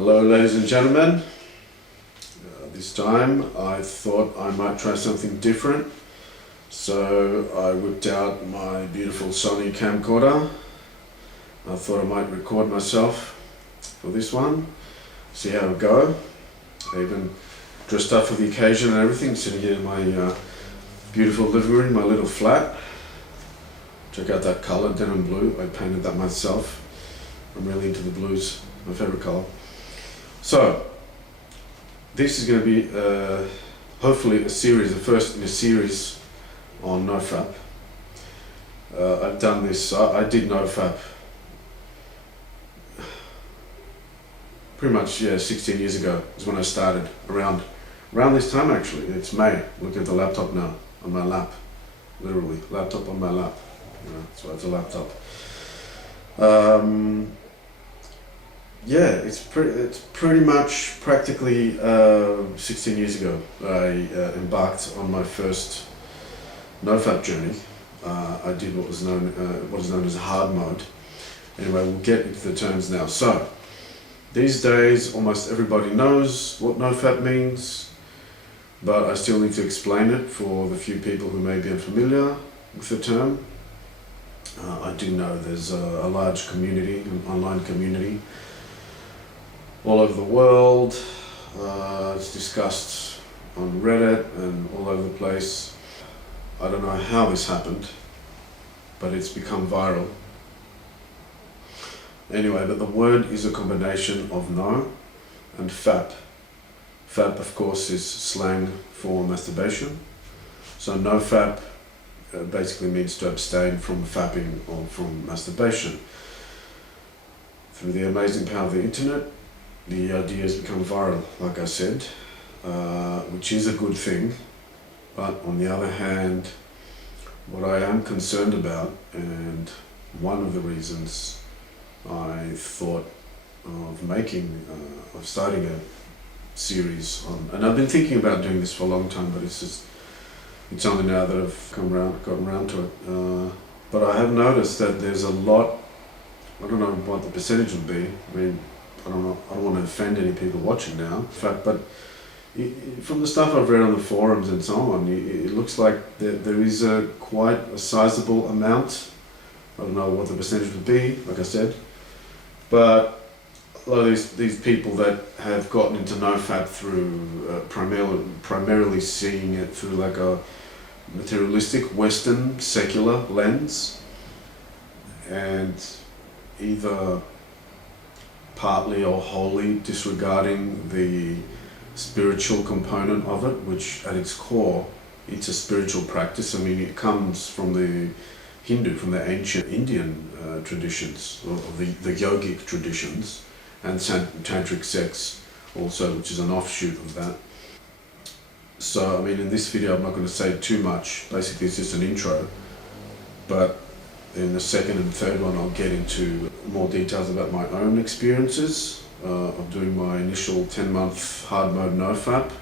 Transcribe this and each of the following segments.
Hello ladies and gentlemen, this time I thought I might try something different, so I whipped out my beautiful Sony camcorder. I thought I might record myself for this one, see how it go. I even dressed up for the occasion and everything, sitting here in my beautiful living room, my little flat. Check out that colour, denim blue, I painted that myself. I'm really into the blues, my favourite colour. So, this is going to be hopefully a series, the first in a series on NoFap. I've done this, I did NoFap pretty much 16 years ago is when I started, around this time actually. It's May. Look at the laptop now, on my lap, literally, laptop on my lap. That's why it's a laptop. Yeah, it's pretty much practically 16 years ago I embarked on my first NoFap journey. I did what is known as hard mode. Anyway, we'll get into the terms now. So, these days almost everybody knows what NoFap means, but I still need to explain it for the few people who may be unfamiliar with the term. I do know there's a large community, an online community, all over the world. It's discussed on Reddit and all over the place. I don't know how this happened, but it's become viral. Anyway, but the word is a combination of no and fap. Fap, of course, is slang for masturbation. So no fap basically means to abstain from fapping or from masturbation. Through the amazing power of the internet, the idea has become viral, like I said, which is a good thing. But on the other hand, what I am concerned about, and one of the reasons I thought of starting a series on, and I've been thinking about doing this for a long time, but it's only now that I've gotten around to it. But I have noticed that there's a lot, I don't know what the percentage would be. I mean, I don't want to offend any people watching now. In fact, but from the stuff I've read on the forums and so on, it looks like there is quite a sizable amount. I don't know what the percentage would be, like I said, but a lot of these people that have gotten into NoFap through primarily seeing it through like a materialistic, Western, secular lens, and either partly or wholly disregarding the spiritual component of it, which at its core, it's a spiritual practice. I mean, it comes from the Hindu, from the ancient Indian traditions, or the yogic traditions, and tantric sex also, which is an offshoot of that. So, I mean, in this video I'm not going to say too much. Basically, it's just an intro, but in the second and third one I'll get into more details about my own experiences of doing my initial 10-month hard mode NoFap,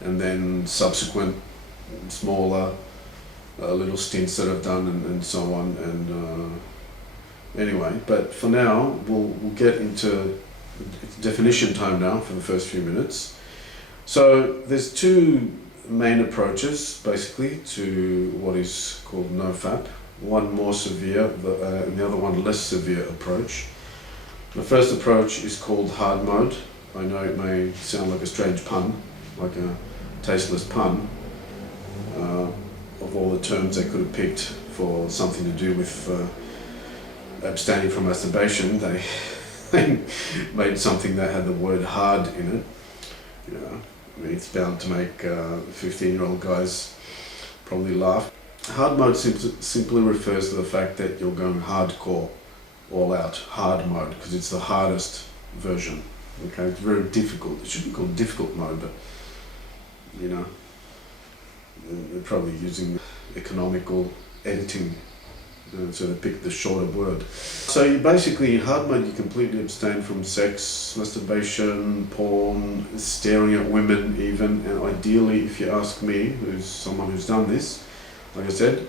and then subsequent smaller little stints that I've done and so on. And anyway, but for now we'll get into definition time now for the first few minutes. So there's two main approaches basically to what is called NoFap. One more severe, and the other one less severe approach. The first approach is called hard mode. I know it may sound like a strange pun, like a tasteless pun. Of all the terms they could have picked for something to do with abstaining from masturbation, they made something that had the word hard in it. You know, I mean, it's bound to make 15-year-old guys probably laugh. Hard mode simply refers to the fact that you're going hardcore, all out, hard mode, because it's the hardest version. Okay, it's very difficult. It should be called difficult mode, but you know, they're probably using economical editing, so they picked the shorter word. So you basically, in hard mode, you completely abstain from sex, masturbation, porn, staring at women even, and ideally, if you ask me, who's someone who's done this, like I said,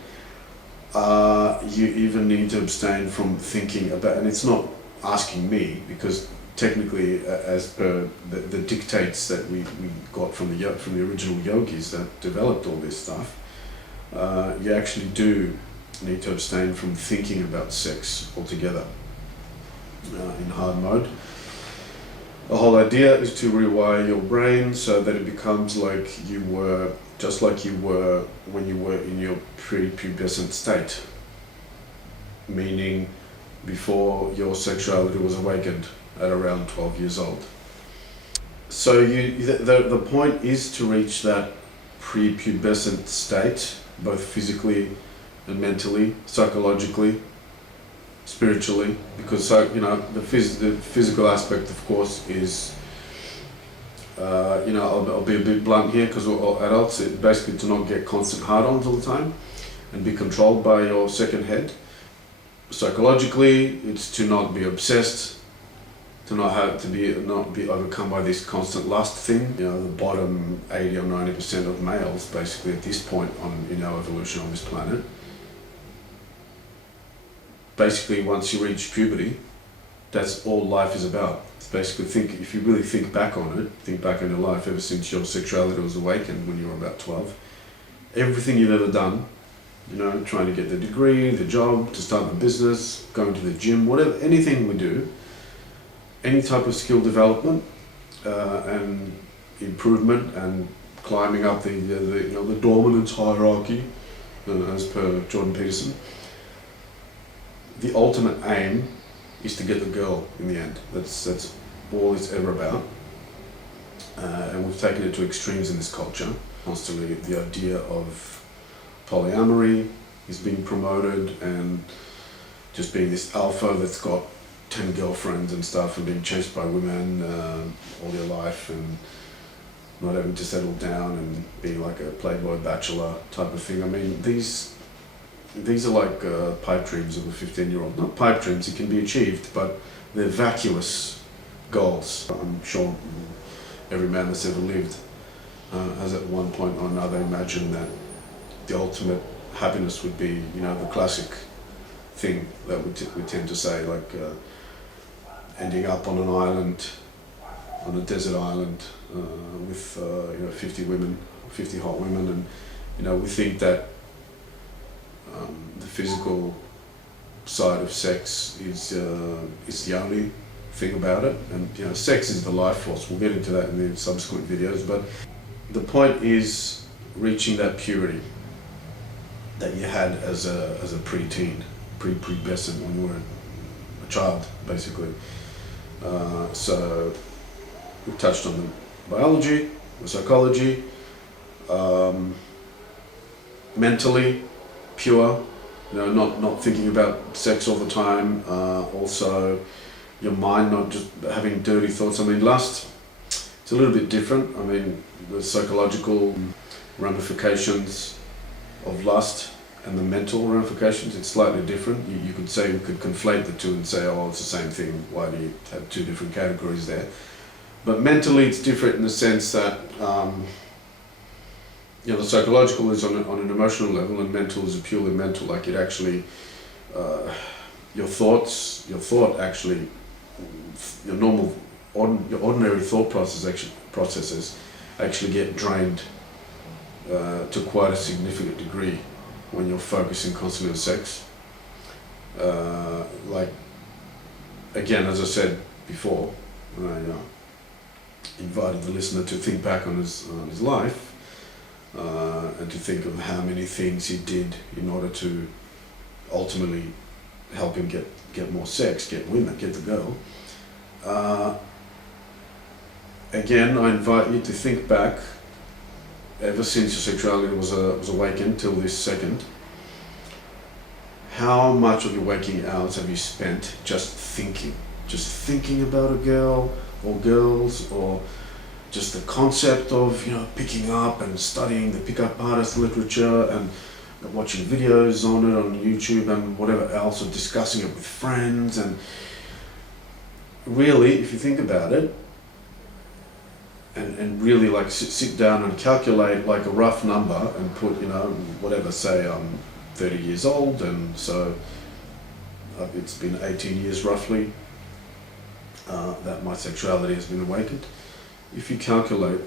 you even need to abstain from thinking about, and it's not asking me, because technically, as per the dictates that we got from the original yogis that developed all this stuff, you actually do need to abstain from thinking about sex altogether in hard mode. The whole idea is to rewire your brain so that it becomes like you were, just like you were when you were in your pre-pubescent state, meaning before your sexuality was awakened at around 12 years old. So the point is to reach that pre-pubescent state, both physically and mentally, psychologically, spiritually, because the physical aspect, of course, is I'll be a bit blunt here, because we're all adults. It's basically to not get constant hard-ons all the time and be controlled by your second head. Psychologically, it's to not be obsessed, to not be overcome by this constant lust thing. The bottom 80 or 90% of males, basically at this point in our evolution on this planet, basically once you reach puberty, that's all life is about. It's basically, if you really think back on it, think back on your life ever since your sexuality was awakened when you were about 12, everything you've ever done, trying to get the degree, the job, to start the business, going to the gym, whatever, anything we do, any type of skill development and improvement and climbing up the dominance hierarchy, as per Jordan Peterson, the ultimate aim is to get the girl in the end. That's all it's ever about. And we've taken it to extremes in this culture. Constantly the idea of polyamory is being promoted, and just being this alpha that's got 10 girlfriends and stuff, and being chased by women all your life, and not having to settle down, and being like a playboy bachelor type of thing. I mean, these are like pipe dreams of a 15-year-old. Not pipe dreams, it can be achieved, but they're vacuous goals. I'm sure every man that's ever lived has at one point or another imagined that the ultimate happiness would be, the classic thing that we tend to say, like ending up on an island, on a desert island, with 50 women, 50 hot women, and we think that the physical side of sex is the only thing about it, and sex is the life force. We'll get into that in the subsequent videos, but the point is reaching that purity that you had as a pre-teen, pre-pubescent, when you were a child, basically. So we've touched on the biology, the psychology, mentally pure, not thinking about sex all the time. Also, your mind not just having dirty thoughts. I mean, lust, it's a little bit different. I mean, the psychological ramifications of lust and the mental ramifications, it's slightly different. You could say, we could conflate the two and say, oh, it's the same thing. Why do you have two different categories there? But mentally, it's different in the sense that the psychological is on an emotional level, and mental is a purely mental. Like, it actually, your ordinary thought processes actually get drained to quite a significant degree when you're focusing constantly on sex. Like, again, as I said before, when I invited the listener to think back on his life, and to think of how many things he did in order to ultimately help him get more sex, get women, get the girl. Again, I invite you to think back, ever since your sexuality was awakened till this second, how much of your waking hours have you spent just thinking about a girl or girls, or just the concept of picking up and studying the pickup artist literature and watching videos on it on YouTube and whatever else, or discussing it with friends. And really, if you think about it, and really like sit down and calculate like a rough number and put, whatever, say I'm 30 years old, and so it's been 18 years roughly that my sexuality has been awakened. If you calculate,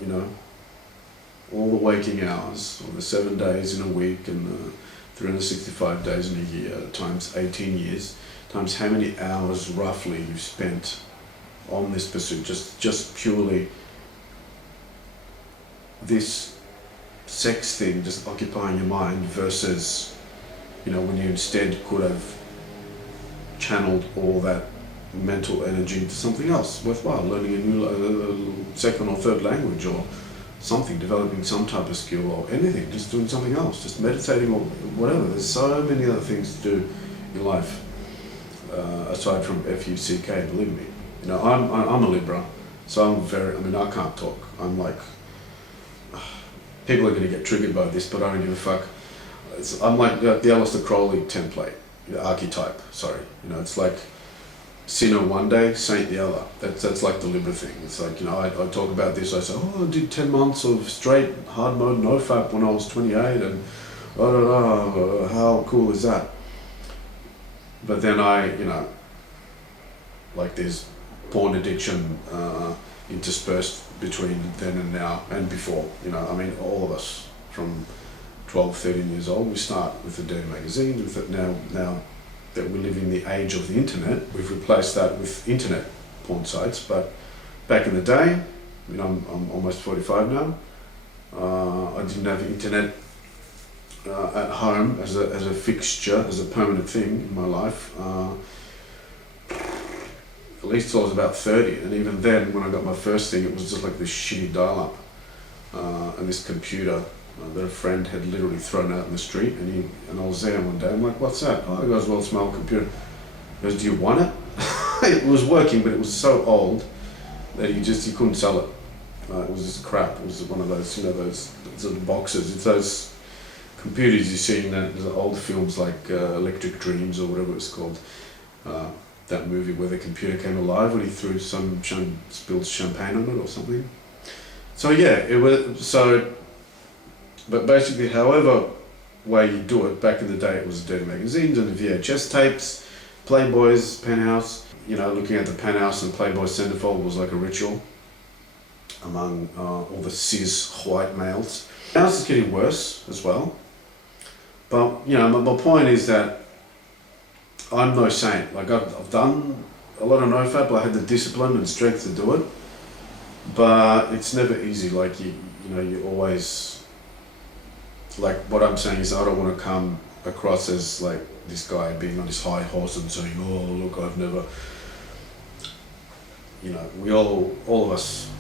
all the waking hours, or the 7 days in a week and the 365 days in a year, times 18 years, times how many hours roughly you've spent on this pursuit, just purely this sex thing just occupying your mind versus, when you instead could have channeled all that mental energy into something else worthwhile, learning a new second or third language or something, developing some type of skill or anything, just doing something else, just meditating or whatever. There's so many other things to do in life aside from F-U-C-K, believe me. I'm a Libra, so I can't talk. I'm like, people are going to get triggered by this, but I don't give a fuck. I'm like the Aleister Crowley template, archetype, sorry. It's like sinner one day, saint the other. That's like the Libra thing. It's like, I talk about this, I say, I did 10 months of straight hard mode NoFap when I was 28 and how cool is that? But then like there's porn addiction interspersed between then and now and before. All of us from 12, 13 years old, we start with the dirty magazines, with it now that we live in the age of the internet, we've replaced that with internet porn sites. But back in the day, I'm almost 45 now, I didn't have internet at home as a fixture, as a permanent thing in my life, at least till I was about 30, and even then, when I got my first thing, it was just like this shitty dial-up, and this computer that a friend had literally thrown out in the street, and I was there one day, I'm like, what's that? He goes, well, it's my old computer. He goes, do you want it? It was working, but it was so old that you couldn't sell it. It was just crap. It was one of those, those little boxes. It's those computers you see in those old films like Electric Dreams or whatever it's called. That movie where the computer came alive when he threw spilled champagne on it or something. So yeah, it was but basically, however way you do it, back in the day it was dirty magazines and the VHS tapes, Playboy's Penthouse. Looking at the Penthouse and Playboy centerfold was like a ritual among all the cis white males. Now it's getting worse as well. But my point is that I'm no saint. Like I've done a lot of NoFap. I had the discipline and strength to do it, but it's never easy. Like you always. Like what I'm saying is I don't want to come across as like this guy being on this high horse and saying, oh look, I've never, we all of us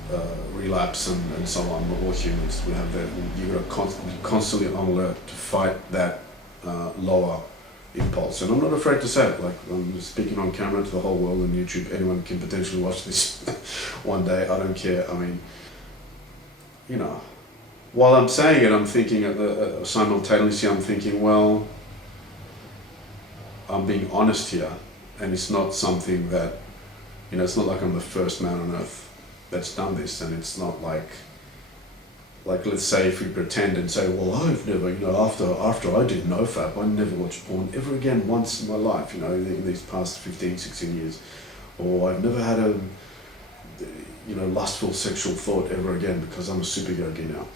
relapse and so on. We're all humans. We have that. You've got to be constantly on alert to fight that lower impulse. And I'm not afraid to say it. Like I'm speaking on camera to the whole world on YouTube. Anyone can potentially watch this one day. I don't care. While I'm saying it, I'm thinking simultaneously, I'm thinking, well, I'm being honest here, and it's not something that, it's not like I'm the first man on earth that's done this, and it's not like let's say if we pretend and say, well, I've never, after I did NoFap, I never watched porn ever again once in my life, in these past 15, 16 years, or I've never had a, lustful sexual thought ever again because I'm a super yogi now.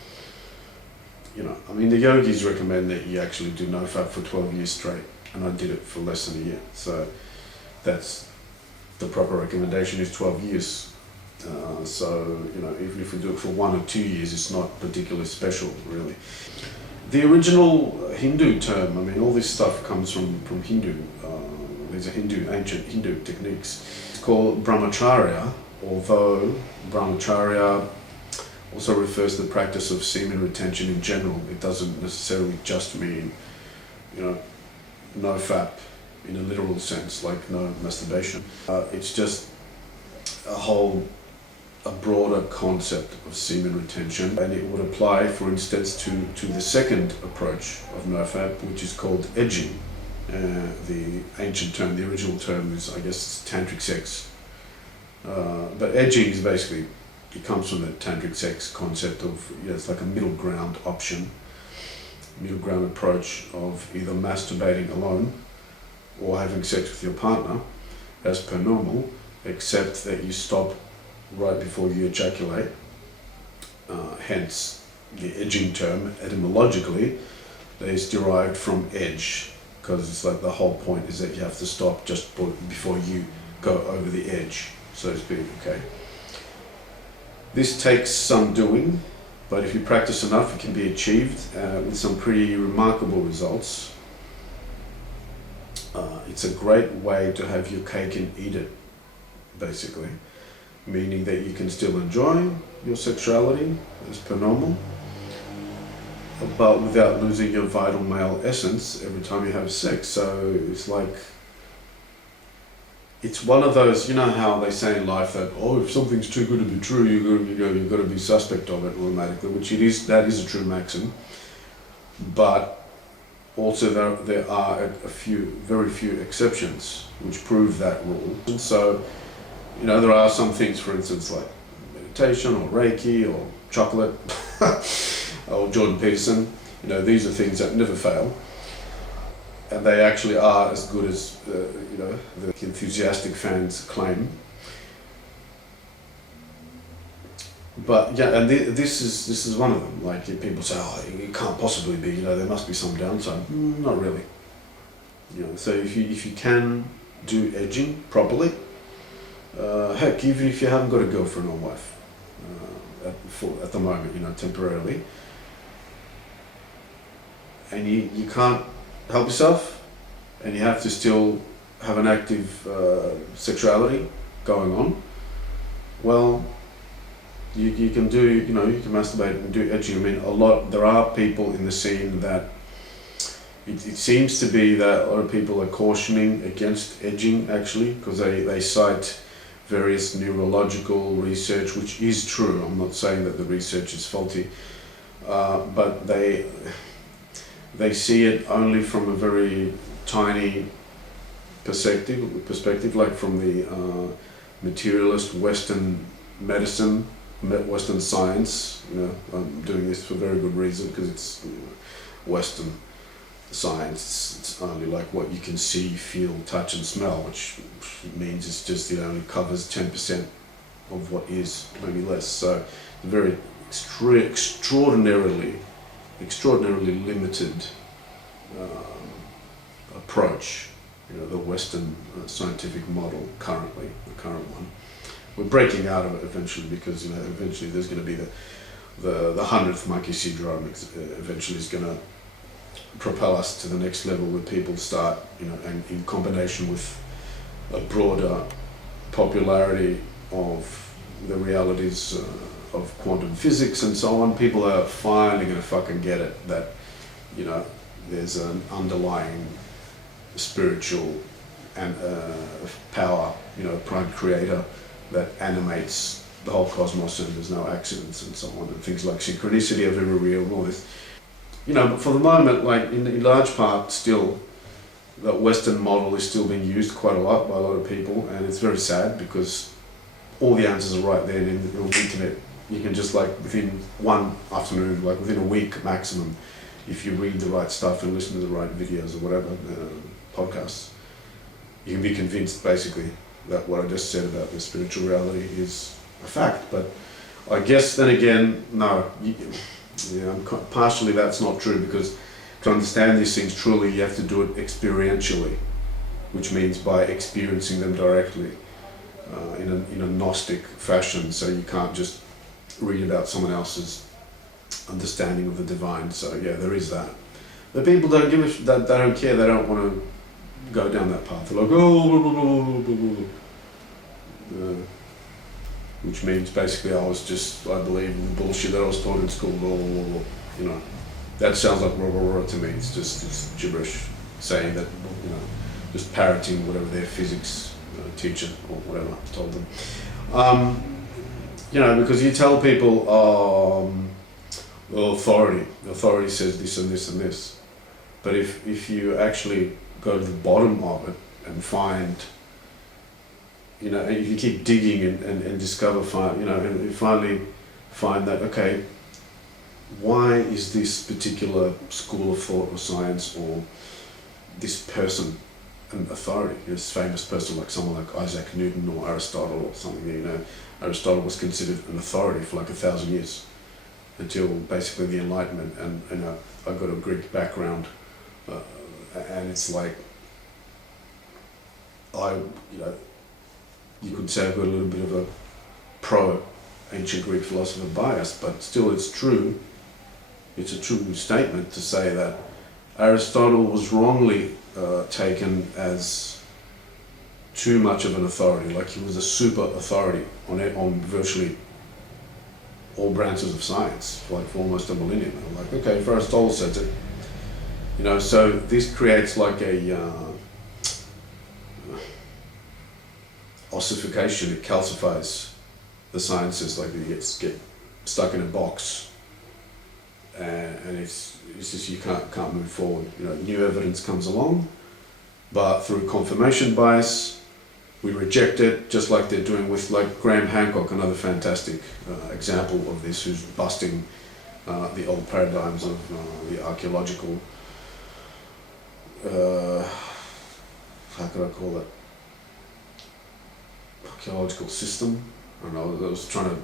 The yogis recommend that you actually do NoFap for 12 years straight, and I did it for less than a year. So that's the proper recommendation is 12 years. Even if we do it for 1 or 2 years, it's not particularly special, really. The original Hindu term, all this stuff comes from Hindu. These are ancient Hindu techniques. It's called brahmacharya, although brahmacharya also refers to the practice of semen retention in general. It doesn't necessarily just mean, NoFap in a literal sense, like no masturbation. It's just a broader concept of semen retention, and it would apply, for instance, to the second approach of NoFap, which is called edging. The ancient term, the original term is, I guess, tantric sex. But edging is basically, it comes from the tantric sex concept of, it's like a middle ground option, middle ground approach of either masturbating alone or having sex with your partner as per normal, except that you stop right before you ejaculate. Hence, the edging term, etymologically, is derived from edge, because it's like the whole point is that you have to stop just before you go over the edge, so to speak, okay? This takes some doing, but if you practice enough, it can be achieved with some pretty remarkable results. It's a great way to have your cake and eat it, basically, meaning that you can still enjoy your sexuality as per normal, but without losing your vital male essence every time you have sex. So it's like, it's one of those, you know how they say in life that, oh, if something's too good to be true, you've got to be suspect of it automatically, which it is. That is a true maxim. But also there are very few exceptions which prove that rule. And so, there are some things, for instance, like meditation or Reiki or chocolate or Jordan Peterson. These are things that never fail. And they actually are as good as, the enthusiastic fans claim. But yeah, and this is one of them. Like, people say, oh, it can't possibly be, there must be some downside. Not really. So if you can do edging properly, heck, even if you haven't got a girlfriend or wife at the moment, temporarily, and you can't help yourself, and you have to still have an active sexuality going on, well, you can do, you can masturbate and do edging. There are people in the scene that it seems to be that a lot of people are cautioning against edging, actually, because they cite various neurological research, which is true. I'm not saying that the research is faulty, but they see it only from a very tiny perspective, like from the materialist Western medicine, Western science. I'm doing this for very good reason, because it's Western science. It's only like what you can see, feel, touch and smell, which means it's just, it only covers 10% of what is, maybe less. So a very extraordinarily limited approach, the Western scientific model currently, the current one. We're breaking out of it eventually, because eventually there's going to be the 100th monkey syndrome. Eventually is going to propel us to the next level, where people start, and in combination with a broader popularity of the realities of quantum physics and so on, people are finally going to fucking get it, that there's an underlying spiritual and power, prime creator, that animates the whole cosmos, and there's no accidents and so on, and things like synchronicity are very real and all this. But for the moment, like in large part, still, the Western model is still being used quite a lot by a lot of people, and it's very sad, because all the answers are right there in the internet. You can just, like, within one afternoon, like within a week maximum, if you read the right stuff and listen to the right videos or whatever, podcasts, you can be convinced basically that what I just said about the spiritual reality is a fact. But I guess then again, no, partially that's not true, because to understand these things truly, you have to do it experientially, which means by experiencing them directly in a Gnostic fashion. So you can't just read about someone else's understanding of the divine. So yeah, there is that. But people don't give they don't care. They don't want to go down that path. They're like, oh, blah, blah, blah, blah, blah, blah. Which means basically I believe in the bullshit that I was taught in school. Blah, blah, blah, blah. That sounds like rah, rah, rah to me. It's gibberish, saying that, just parroting whatever their physics teacher or whatever told them. Because you tell people, the authority says this and this and this. But if you actually go to the bottom of it and find, if you keep digging and discover, and you finally find that, okay, why is this particular school of thought or science or this person an authority. This famous person like someone like Isaac Newton or Aristotle or something. You know, Aristotle was considered an authority for like 1,000 years until basically the Enlightenment. And I got a Greek background, and it's like you could say I've got a little bit of a pro-ancient Greek philosopher bias, but still it's true. It's a true statement to say that Aristotle was wrongly taken as too much of an authority, like he was a super authority on virtually all branches of science for almost a millennium. I'm like, okay, if Aristotle says it, you know, so this creates like a ossification. It calcifies the sciences, like it gets stuck in a box, and it's just you can't move forward. You know, new evidence comes along, but through confirmation bias, we reject it, just like they're doing with like Graham Hancock, another fantastic example of this, who's busting the old paradigms of the archaeological, how could I call it, archaeological system. I don't know, I was trying to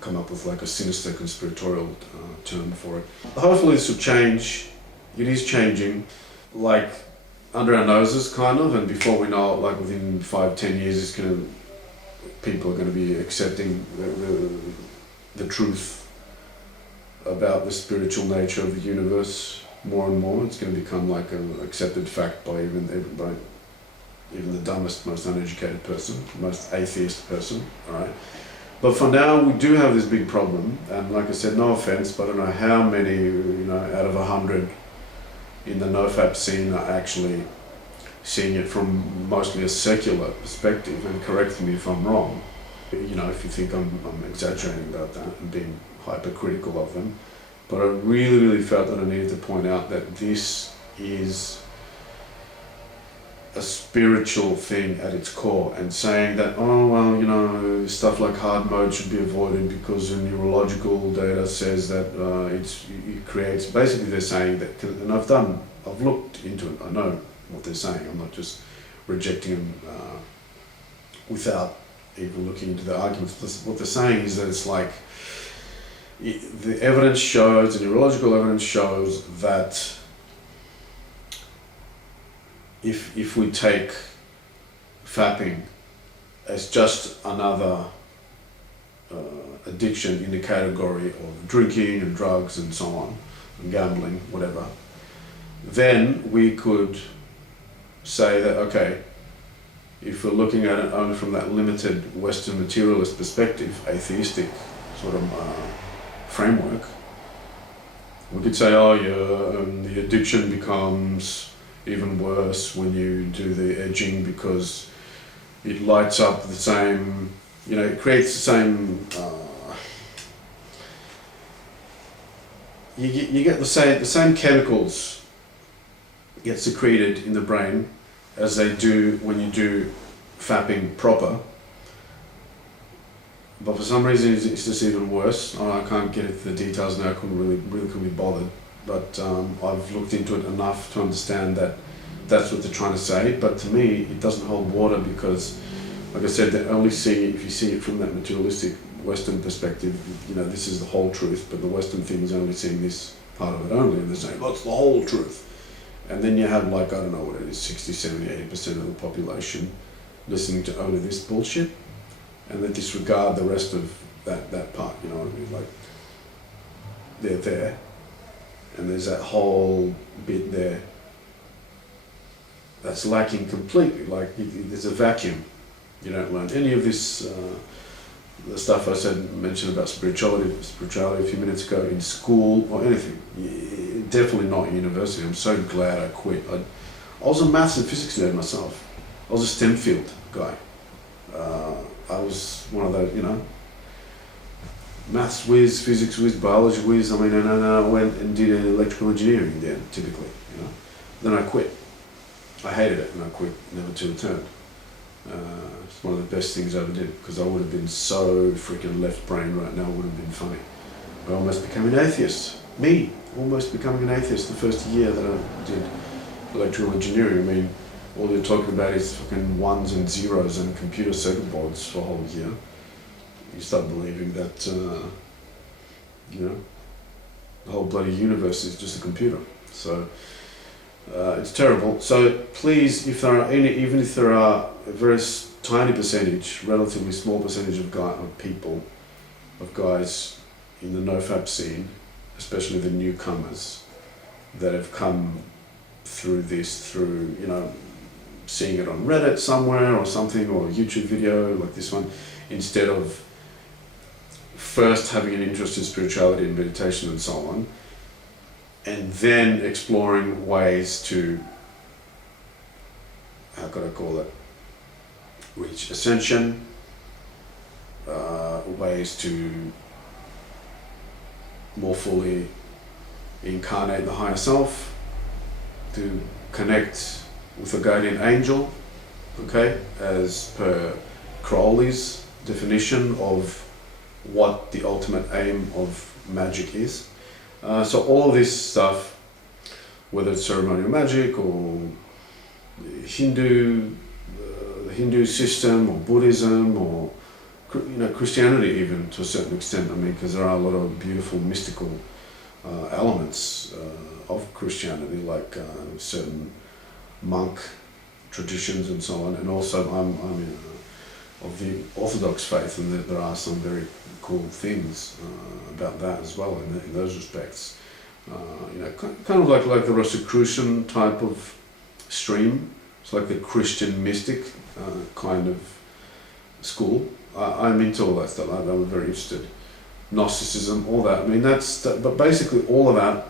come up with like a sinister conspiratorial term for it. Hopefully this will change. It is changing, like under our noses kind of, and before we know it, like within 5-10 years, people are going to be accepting the truth about the spiritual nature of the universe more and more. It's going to become like an accepted fact by even the dumbest, most uneducated person, most atheist person, all right? But for now, we do have this big problem, and like I said, no offense, but I don't know how many, you know, out of 100 in the NoFap scene are actually seeing it from mostly a secular perspective, and correct me if I'm wrong. You know, if you think I'm exaggerating about that and being hypercritical of them, but I really felt that I needed to point out that this is a spiritual thing at its core, and saying that, oh well, you know, stuff like hard mode should be avoided because the neurological data says that it creates, basically they're saying that, and I've looked into it, I know what they're saying, I'm not just rejecting them without even looking into the arguments. What they're saying is that it's like, the evidence shows, the neurological evidence shows that if we take fapping as just another addiction in the category of drinking and drugs and so on, and gambling, whatever, then we could say that, okay, if we're looking at it only from that limited Western materialist perspective, atheistic sort of framework, we could say, oh yeah, the addiction becomes even worse when you do the edging because it lights up the same, you know, it creates the same, you get the same chemicals get secreted in the brain as they do when you do fapping proper. But for some reason it's just even worse. I can't get into the details now, I couldn't be bothered. But I've looked into it enough to understand that that's what they're trying to say. But to me, it doesn't hold water because, like I said, they only see, if you see it from that materialistic Western perspective, you know, this is the whole truth, but the Western thing is only seeing this part of it only, and they're saying, well, it's the whole truth. And then you have, like, I don't know what it is, 60, 70, 80% of the population listening to only this bullshit, and they disregard the rest of that part, you know what I mean? Like, they're there. And there's that whole bit there that's lacking completely. Like, there's a vacuum. You don't learn any of this, the stuff I mentioned about spirituality a few minutes ago in school or anything. Definitely not university. I'm so glad I quit. I was a maths and physics nerd myself. I was a STEM field guy. I was one of those, you know, maths whiz, physics whiz, biology whiz. I mean, and I went and did electrical engineering then, typically, you know. Then I quit. I hated it and I quit, never to return. It's one of the best things I ever did, because I would have been so freaking left brain right now, it would have been funny. I almost became an atheist. Me, almost becoming an atheist the first year that I did electrical engineering. I mean, all the talking about is fucking ones and zeros and computer circuit boards for a whole year, you start believing that, you know, the whole bloody universe is just a computer. So it's terrible. So please, if there are any, even if there are a very tiny percentage, relatively small percentage of guys in the NoFap scene, especially the newcomers that have come through this, through, you know, seeing it on Reddit somewhere or something, or a YouTube video like this one, instead of first having an interest in spirituality and meditation and so on, and then exploring ways to, how could I call it, reach ascension, ways to more fully incarnate the higher self, to connect with a guardian angel, okay, as per Crowley's definition of what the ultimate aim of magic is. So all of this stuff, whether it's ceremonial magic or Hindu, the Hindu system, or Buddhism, or, you know, Christianity even to a certain extent. I mean, because there are a lot of beautiful mystical elements of Christianity, like certain monk traditions and so on. And also, I'm of the Orthodox faith, and there are some very cool things about that as well in those respects. You know, kind of like the Rosicrucian type of stream. It's like the Christian mystic kind of school. I'm into all that stuff. I'm very interested. Gnosticism, all that. I mean, but basically all of that,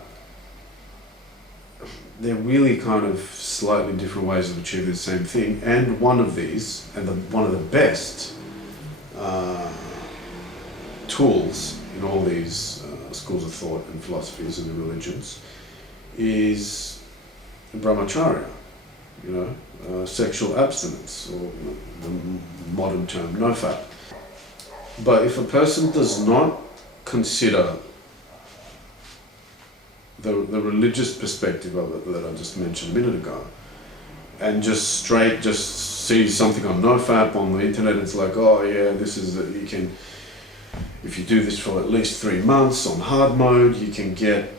they're really kind of slightly different ways of achieving the same thing. And one of these, and one of the best tools in all these schools of thought and philosophies and religions, is brahmacharya, you know, sexual abstinence, or the modern term NoFap. But if a person does not consider the religious perspective of it that I just mentioned a minute ago, and just sees something on NoFap on the internet, it's like, oh yeah, this is you can, if you do this for at least 3 months on hard mode, you can get,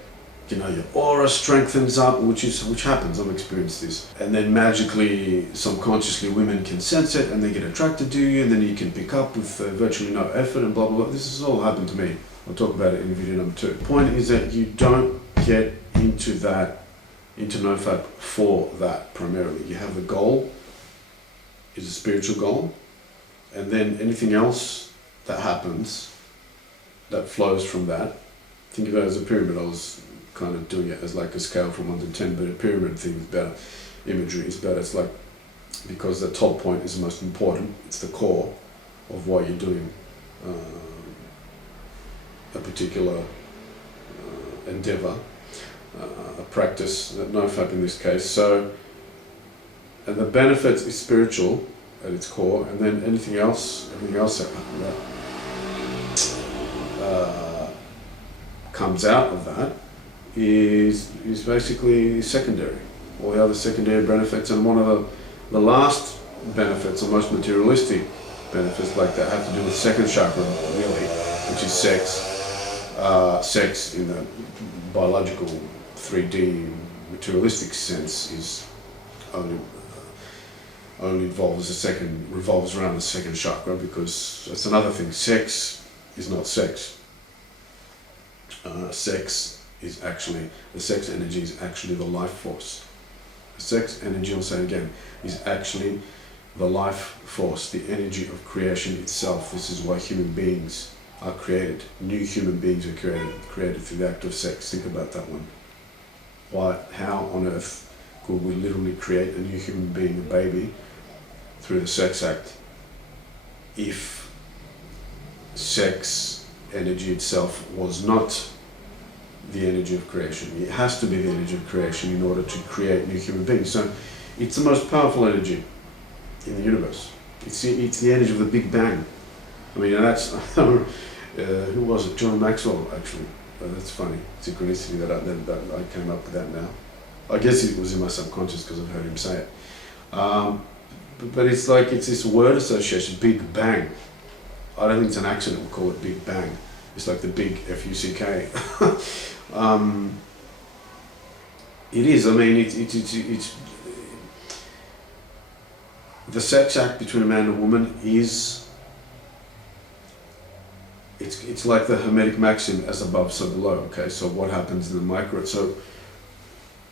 you know, your aura strengthens up, which happens. I've experienced this. And then magically, subconsciously, women can sense it and they get attracted to you, and then you can pick up with virtually no effort and blah, blah, blah. This has all happened to me. I'll talk about it in video number 2. The point is that you don't get into NoFap for that primarily. You have the goal, is a spiritual goal, and then anything else that happens, that flows from that. Think of it as a pyramid. I was kind of doing it as like a scale from 1 to 10, but a pyramid thing is better. Imagery is better. It's like, because the top point is the most important. It's the core of what you're doing, a particular endeavor, a practice, NoFap in this case. So, and the benefits is spiritual at its core, and then everything else that comes out of that is basically secondary. All the other secondary benefits, and one of the last benefits, or most materialistic benefits like that, have to do with second chakra, really, which is sex. Sex in the biological 3D materialistic sense is only revolves around the second chakra, because that's another thing. Sex is not sex. Sex is actually, the sex energy is actually the life force. The sex energy, I'll say it again, is actually the life force, the energy of creation itself. This is why human beings are created. New human beings are created through the act of sex. Think about that one. How on earth could we literally create a new human being, a baby, through the sex act, if sex energy itself was not the energy of creation? It has to be the energy of creation in order to create new human beings. So it's the most powerful energy in the universe. It's the energy of the Big Bang. I mean, that's who was it? John Maxwell, actually. That's funny. Synchronicity that I came up with that now. I guess it was in my subconscious because I've heard him say it. But it's like, it's this word association, Big Bang. I don't think it's an accident we call it Big Bang. It's like the big F-U-C-K. It is, I mean, it's the sex act between a man and a woman is, it's like the Hermetic maxim, as above, so below, okay? So what happens in the micro, so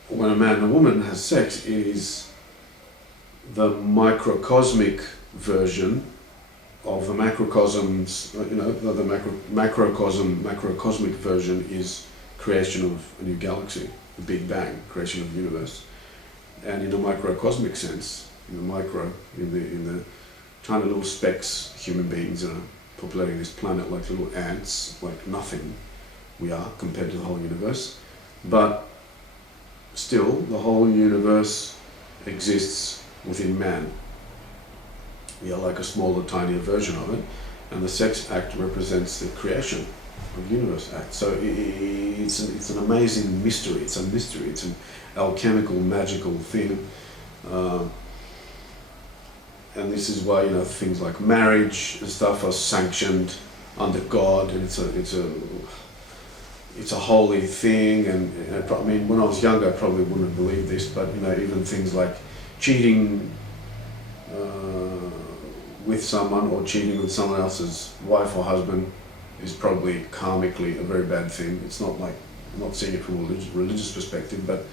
when a man and a woman has sex, it is the microcosmic version of the macrocosms, you know, the macrocosmic version is creation of a new galaxy, the Big Bang, creation of the universe. And in a microcosmic sense, in the micro, in the tiny little specks, human beings are populating this planet like little ants, like nothing we are compared to the whole universe. But still, the whole universe exists within man. We are like a smaller, tinier version of it, and the sex act represents the creation of the universe act. So it's an amazing mystery. It's a mystery. It's an alchemical, magical thing. And this is why, you know, things like marriage and stuff are sanctioned under God, and it's a holy thing. And I mean, when I was younger, I probably wouldn't have believed this, but you know, even things like cheating with someone or cheating with someone else's wife or husband is probably karmically a very bad thing. It's not like, I'm not seeing it from a religious perspective, but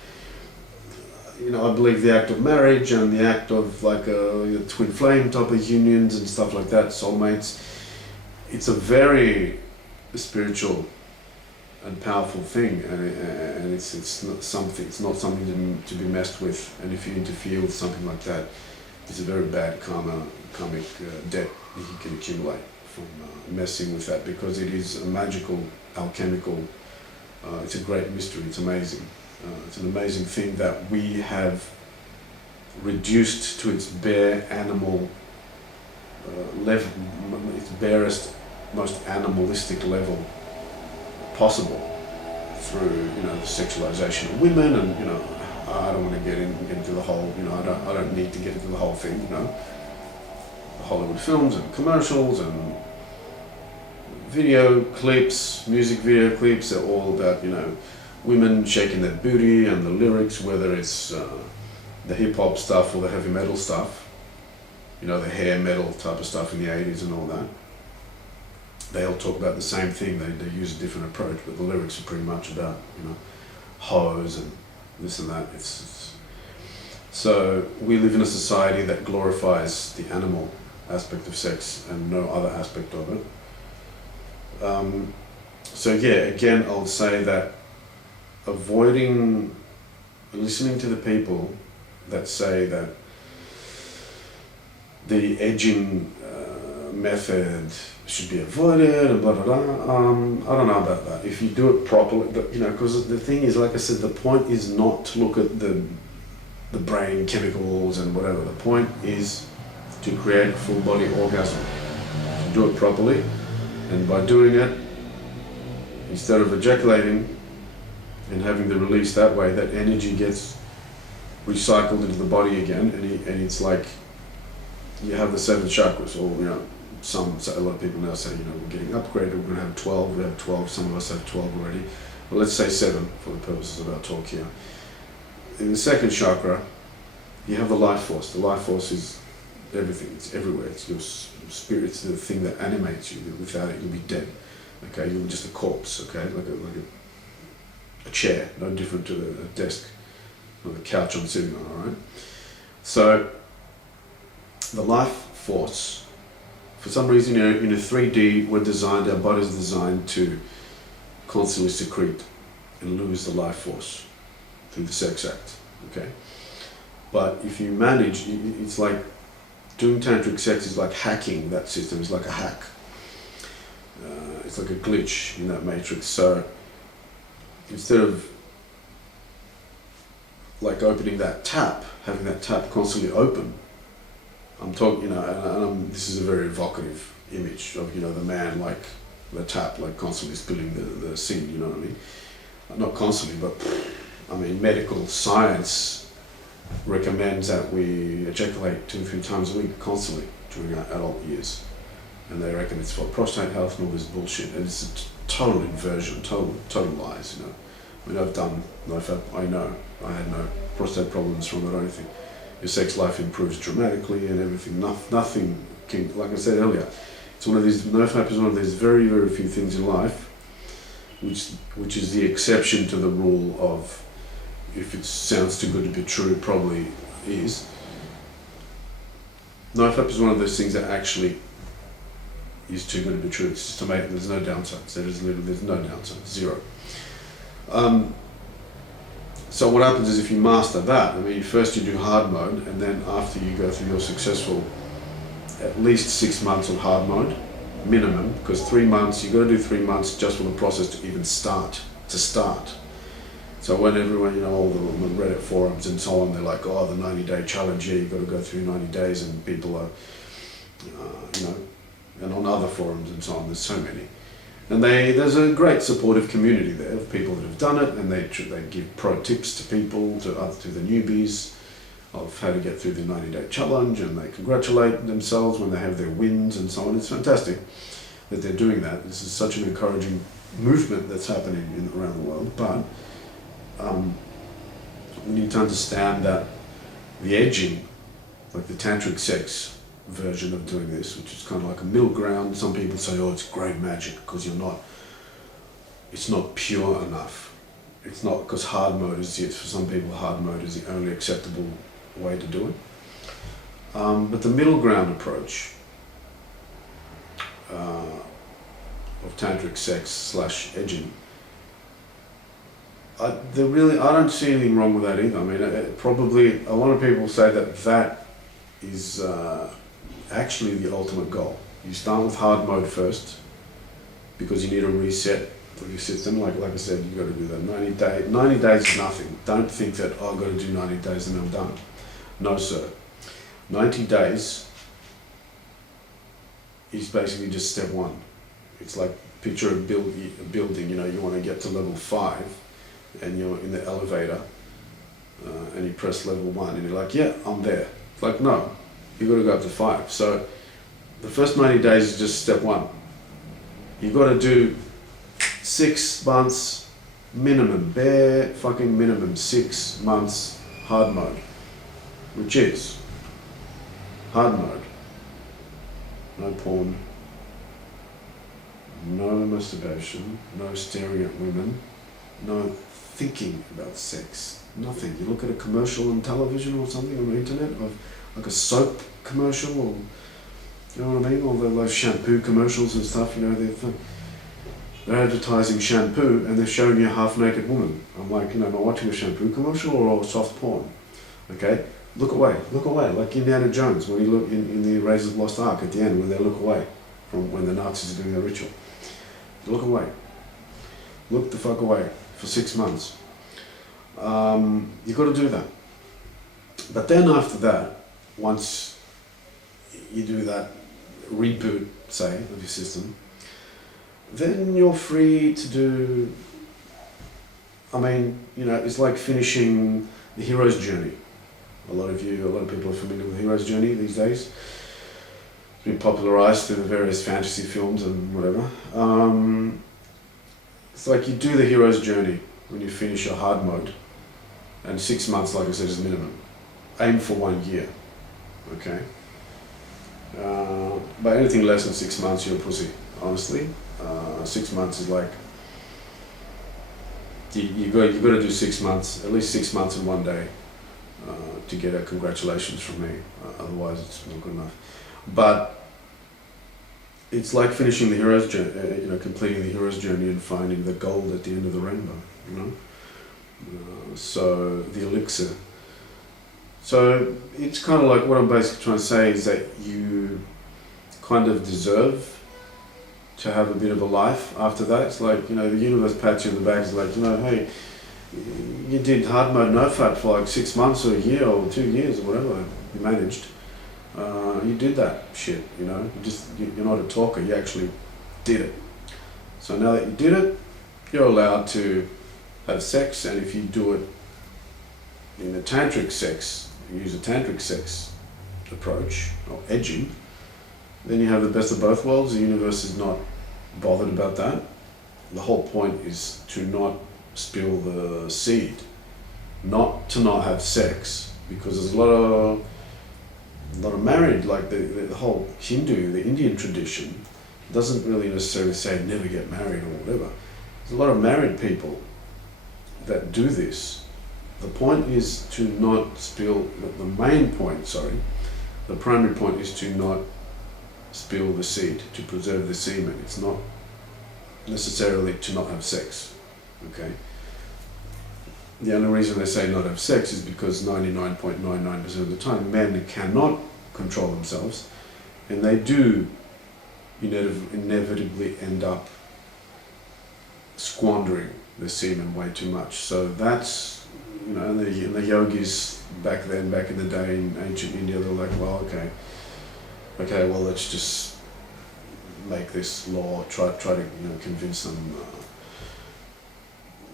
you know, I believe the act of marriage and the act of like a twin flame type of unions and stuff like that, soulmates, it's a very spiritual and powerful thing, and it's not something to be messed with. And if you interfere with something like that, it's a very bad karmic debt that you can accumulate from messing with that, because it is a magical, alchemical, it's a great mystery, it's amazing. It's an amazing thing that we have reduced to its bare animal level, its barest, most animalistic level possible, through, you know, the sexualization of women. And you know, I don't want to get into the whole, you know, I don't need to get into the whole thing, you know, the Hollywood films and commercials and video clips, music video clips, they're all about, you know, women shaking their booty, and the lyrics, whether it's the hip-hop stuff or the heavy metal stuff, you know, the hair metal type of stuff in the 80s and all that, they all talk about the same thing. They use a different approach, but the lyrics are pretty much about, you know, hoes and this and that. So we live in a society that glorifies the animal aspect of sex and no other aspect of it. So yeah, again, I would say that avoiding listening to the people that say that the edging method should be avoided and blah blah blah. I don't know about that. If you do it properly, you know, because the thing is, like I said, the point is not to look at the brain chemicals and whatever. The point is to create a full body orgasm. To do it properly, and by doing it, instead of ejaculating and having the release that way, that energy gets recycled into the body again, and it's like you have the 7 chakras, or you know, a lot of people now say, you know, we're getting upgraded, we're going to have 12, we have 12, some of us have 12 already, but let's say 7 for the purposes of our talk here. In the second chakra, you have the life force. The life force is everything, it's everywhere, it's your spirit, it's the thing that animates you. Without it, you'll be dead. Okay, you'll be just a corpse, okay, like a chair, no different to a desk or the couch I'm sitting on, alright? So, the life force, for some reason, you know, in a 3D, our body's designed to constantly secrete and lose the life force through the sex act, okay? But if you manage, it's like doing tantric sex is like hacking that system. It's like a hack. It's like a glitch in that matrix. So instead of like opening that tap, having that tap constantly open, I'm talking, you know, and this is a very evocative image of, you know, the man like the tap, like constantly spilling the seed, you know what I mean? Not constantly, but I mean, medical science recommends that we ejaculate 2 or 3 times a week constantly during our adult years. And they reckon it's for prostate health and all this bullshit. And it's a total inversion, total lies, you know. I mean, I've done NoFap, I know. I had no prostate problems from it or anything. Your sex life improves dramatically and everything. Nothing can, like I said earlier, it's one of these, NoFap is one of these very, very few things in life which is the exception to the rule of, if it sounds too good to be true, it probably is. NoFap is one of those things that actually is too good to be true. It's just amazing. There's no downsides. There's no downsides. Zero. So what happens is, if you master that, I mean, first you do hard mode, and then after you go through your successful at least 6 months on hard mode, minimum, because 3 months, you've got to do 3 months just for the process to even start. So when everyone, you know, all the Reddit forums and so on, they're like, oh, the 90-day challenge, yeah, you've got to go through 90 days, and people are, you know, and on other forums and so on, there's so many. And there's a great supportive community there of people that have done it, and they give pro tips to people, to the newbies, of how to get through the 90-day challenge, and they congratulate themselves when they have their wins and so on. It's fantastic that they're doing that. This is such an encouraging movement that's happening around the world. But we need to understand that the edging, like the tantric sex version of doing this, which is kind of like a middle ground. Some people say, oh, it's grey magic because it's not pure enough. It's not, because hard mode is it. For some people, hard mode is the only acceptable way to do it. But the middle ground approach of tantric sex / edging, I don't see anything wrong with that either. I mean, probably a lot of people say that is actually the ultimate goal. You start with hard mode first because you need a reset for your system. Like I said, you've got to do that 90 days is nothing. Don't think that, oh, I've got to do 90 days and I'm done. No, sir. 90 days is basically just step one. It's like, picture a building, you know, you want to get to level 5 and you're in the elevator and you press level 1 and you're like, yeah, I'm there. It's like, no, you've got to go up to 5. So the first 90 days is just step 1. You've got to do 6 months minimum, bare fucking minimum, 6 months hard mode, which is hard mode. No porn, no masturbation, no staring at women, no thinking about sex, nothing. You look at a commercial on television or something on the internet of like a soap commercial, or you know what I mean, all those shampoo commercials and stuff, you know, they're advertising shampoo and they're showing you a half-naked woman. I'm like, you know, am I watching a shampoo commercial or soft porn? Okay, look away, like Indiana Jones when you look in the Raiders of the Lost Ark at the end, when they look away from when the Nazis are doing their ritual. Look away. Look the fuck away for 6 months. You've got to do that. But then after that, once you do that reboot, say, of your system, then you're free to do, I mean, you know, it's like finishing the hero's journey. A lot of people are familiar with the hero's journey these days. It's been popularized through the various fantasy films and whatever. It's like you do the hero's journey when you finish your hard mode, and 6 months, like I said, is the minimum. Aim for 1 year, okay? But anything less than 6 months, you're a pussy, honestly. 6 months is like, you got to do 6 months, at least 6 months in 1 day, to get a congratulations from me. Otherwise, it's not good enough. But it's like finishing the hero's journey, you know, completing the hero's journey and finding the gold at the end of the rainbow, you know. So the elixir. So it's kind of like, what I'm basically trying to say is that you kind of deserve to have a bit of a life after that. It's like, you know, the universe pats you on the back. It's like, you know, hey, you did hard mode NoFap for like 6 months or a year or 2 years or whatever you managed. You did that shit, you know. You're not a talker. You actually did it. So now that you did it, you're allowed to have sex, and if you do it in a tantric sex, you use a tantric sex approach, or edging, then you have the best of both worlds. The universe is not bothered about that. The whole point is to not spill the seed, not to not have sex, because there's a lot of married, like the whole Hindu, the Indian tradition doesn't really necessarily say never get married or whatever. There's a lot of married people that do this. The point is to not spill, the main point, sorry, the primary point is to not spill the seed, to preserve the semen. It's not necessarily to not have sex, okay? The only reason they say not have sex is because 99.99% of the time men cannot control themselves, and they do inevitably end up squandering the semen way too much. So that's, you know, and the yogis back in the day in ancient India, they were like, well, okay, well, let's just make this law, try to convince them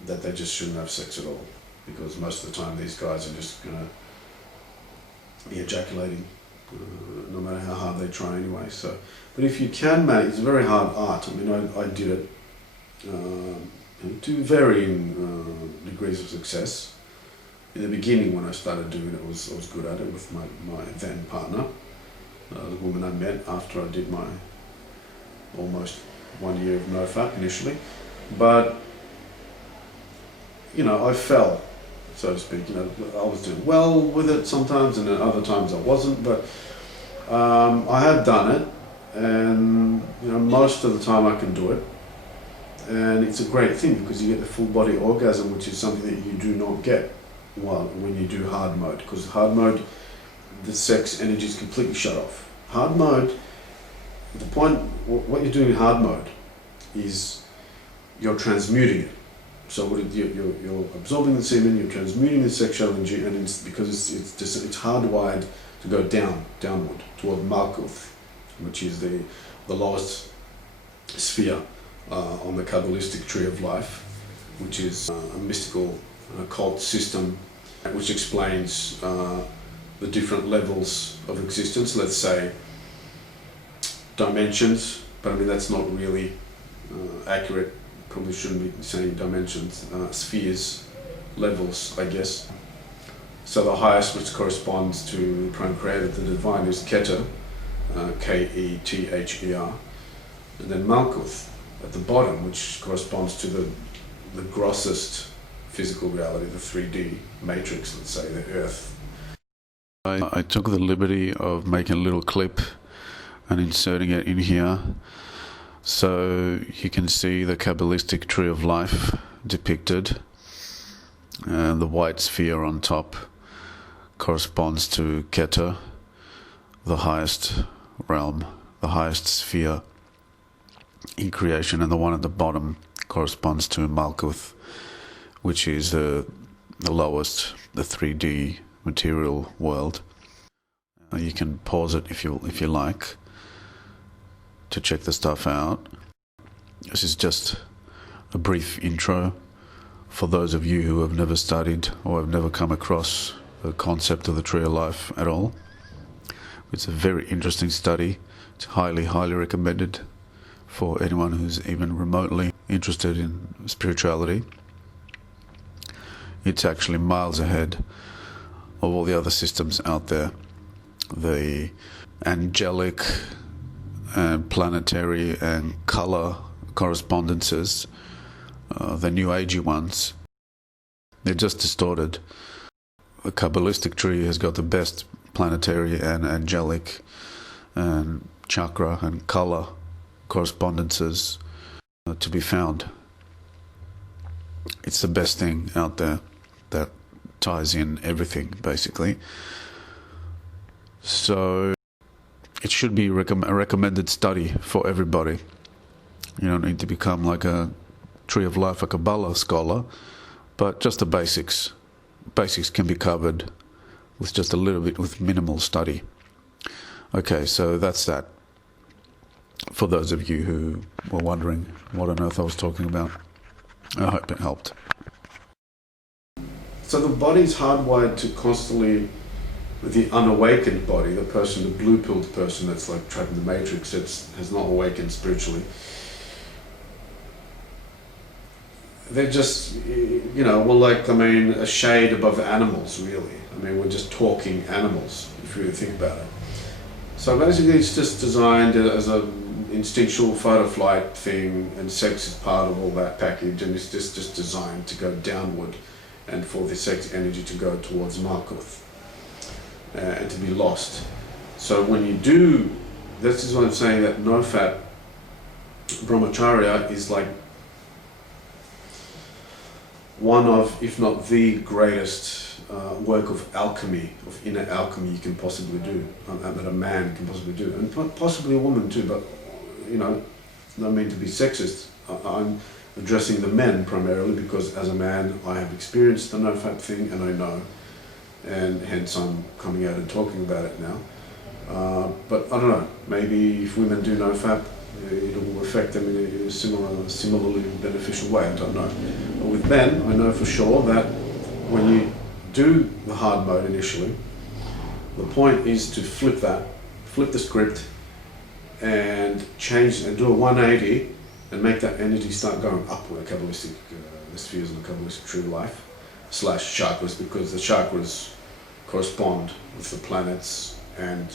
that they just shouldn't have sex at all, because most of the time these guys are just going to be ejaculating no matter how hard they try anyway. So, but if you can manage, it's a very hard art. I mean, I did it to varying degrees of success. In the beginning, when I started doing it, I was good at it with my then partner, the woman I met after I did my almost 1 year of NoFap initially. But, you know, I fell, so to speak. You know, I was doing well with it sometimes, and then other times I wasn't. But I have done it, and you know, most of the time I can do it, and it's a great thing because you get the full body orgasm, which is something that you do not get when you do hard mode. Because hard mode, the sex energy is completely shut off. Hard mode, the point, what you're doing in hard mode is you're transmuting it. So you're absorbing the semen, you're transmuting the sexual energy, and it's because it's hardwired to go downward toward Malkuth, which is the lowest sphere on the Kabbalistic tree of life, which is a mystical occult system which explains the different levels of existence. Let's say dimensions, but I mean that's not really accurate. Probably shouldn't be saying dimensions, spheres, levels, I guess. So the highest, which corresponds to the prime creator, the divine, is Keter, K-E-T-H-E-R, and then Malkuth at the bottom, which corresponds to the grossest physical reality, the 3D matrix, let's say, the Earth. I took the liberty of making a little clip and inserting it in here, so you can see the Kabbalistic tree of life depicted, and the white sphere on top corresponds to Keter, the highest realm, the highest sphere in creation, and the one at the bottom corresponds to Malkuth, which is the lowest, the 3D material world. You can pause it if you like to check the stuff out. This is just a brief intro for those of you who have never studied or have never come across the concept of the tree of life at all. It's a very interesting study. It's highly recommended for anyone who's even remotely interested in spirituality. It's actually miles ahead of all the other systems out there. The angelic and planetary and color correspondences, the new agey ones, they're just distorted. The Kabbalistic tree has got the best planetary and angelic and chakra and color correspondences to be found. It's the best thing out there that ties in everything, basically. So it should be a recommended study for everybody. You don't need to become like a Tree of Life, a Kabbalah scholar, but just the basics. Basics can be covered with just a little bit, with minimal study. Okay, so that's that. For those of you who were wondering what on earth I was talking about, I hope it helped. So So the body's hardwired to constantly, the unawakened body, the person, the blue-pilled person that's like trapped in the matrix, that has not awakened spiritually, they're just, you know, well, like, I mean, a shade above animals, really. I mean, we're just talking animals, if you really think about it. So basically it's just designed as a instinctual fight or flight thing, and sex is part of all that package, and it's just designed to go downward and for the sex energy to go towards Malkuth and to be lost. So when you do, this is what I'm saying, that NoFap brahmacharya is like one of, if not the greatest work of alchemy, of inner alchemy you can possibly do, that a man can possibly do, and possibly a woman too, but, you know, not mean to be sexist. I'm addressing the men primarily because as a man I have experienced the NoFap thing and I know, and hence I'm coming out and talking about it now. But I don't know, maybe if women do NoFap, it will affect them in a similarly beneficial way, I don't know. But with men, I know for sure that when you do the hard mode initially, the point is to flip the script and change and do a 180 and make that energy start going upward, Kabbalistic, the spheres of the Kabbalistic true life, / chakras, because the chakras correspond with the planets and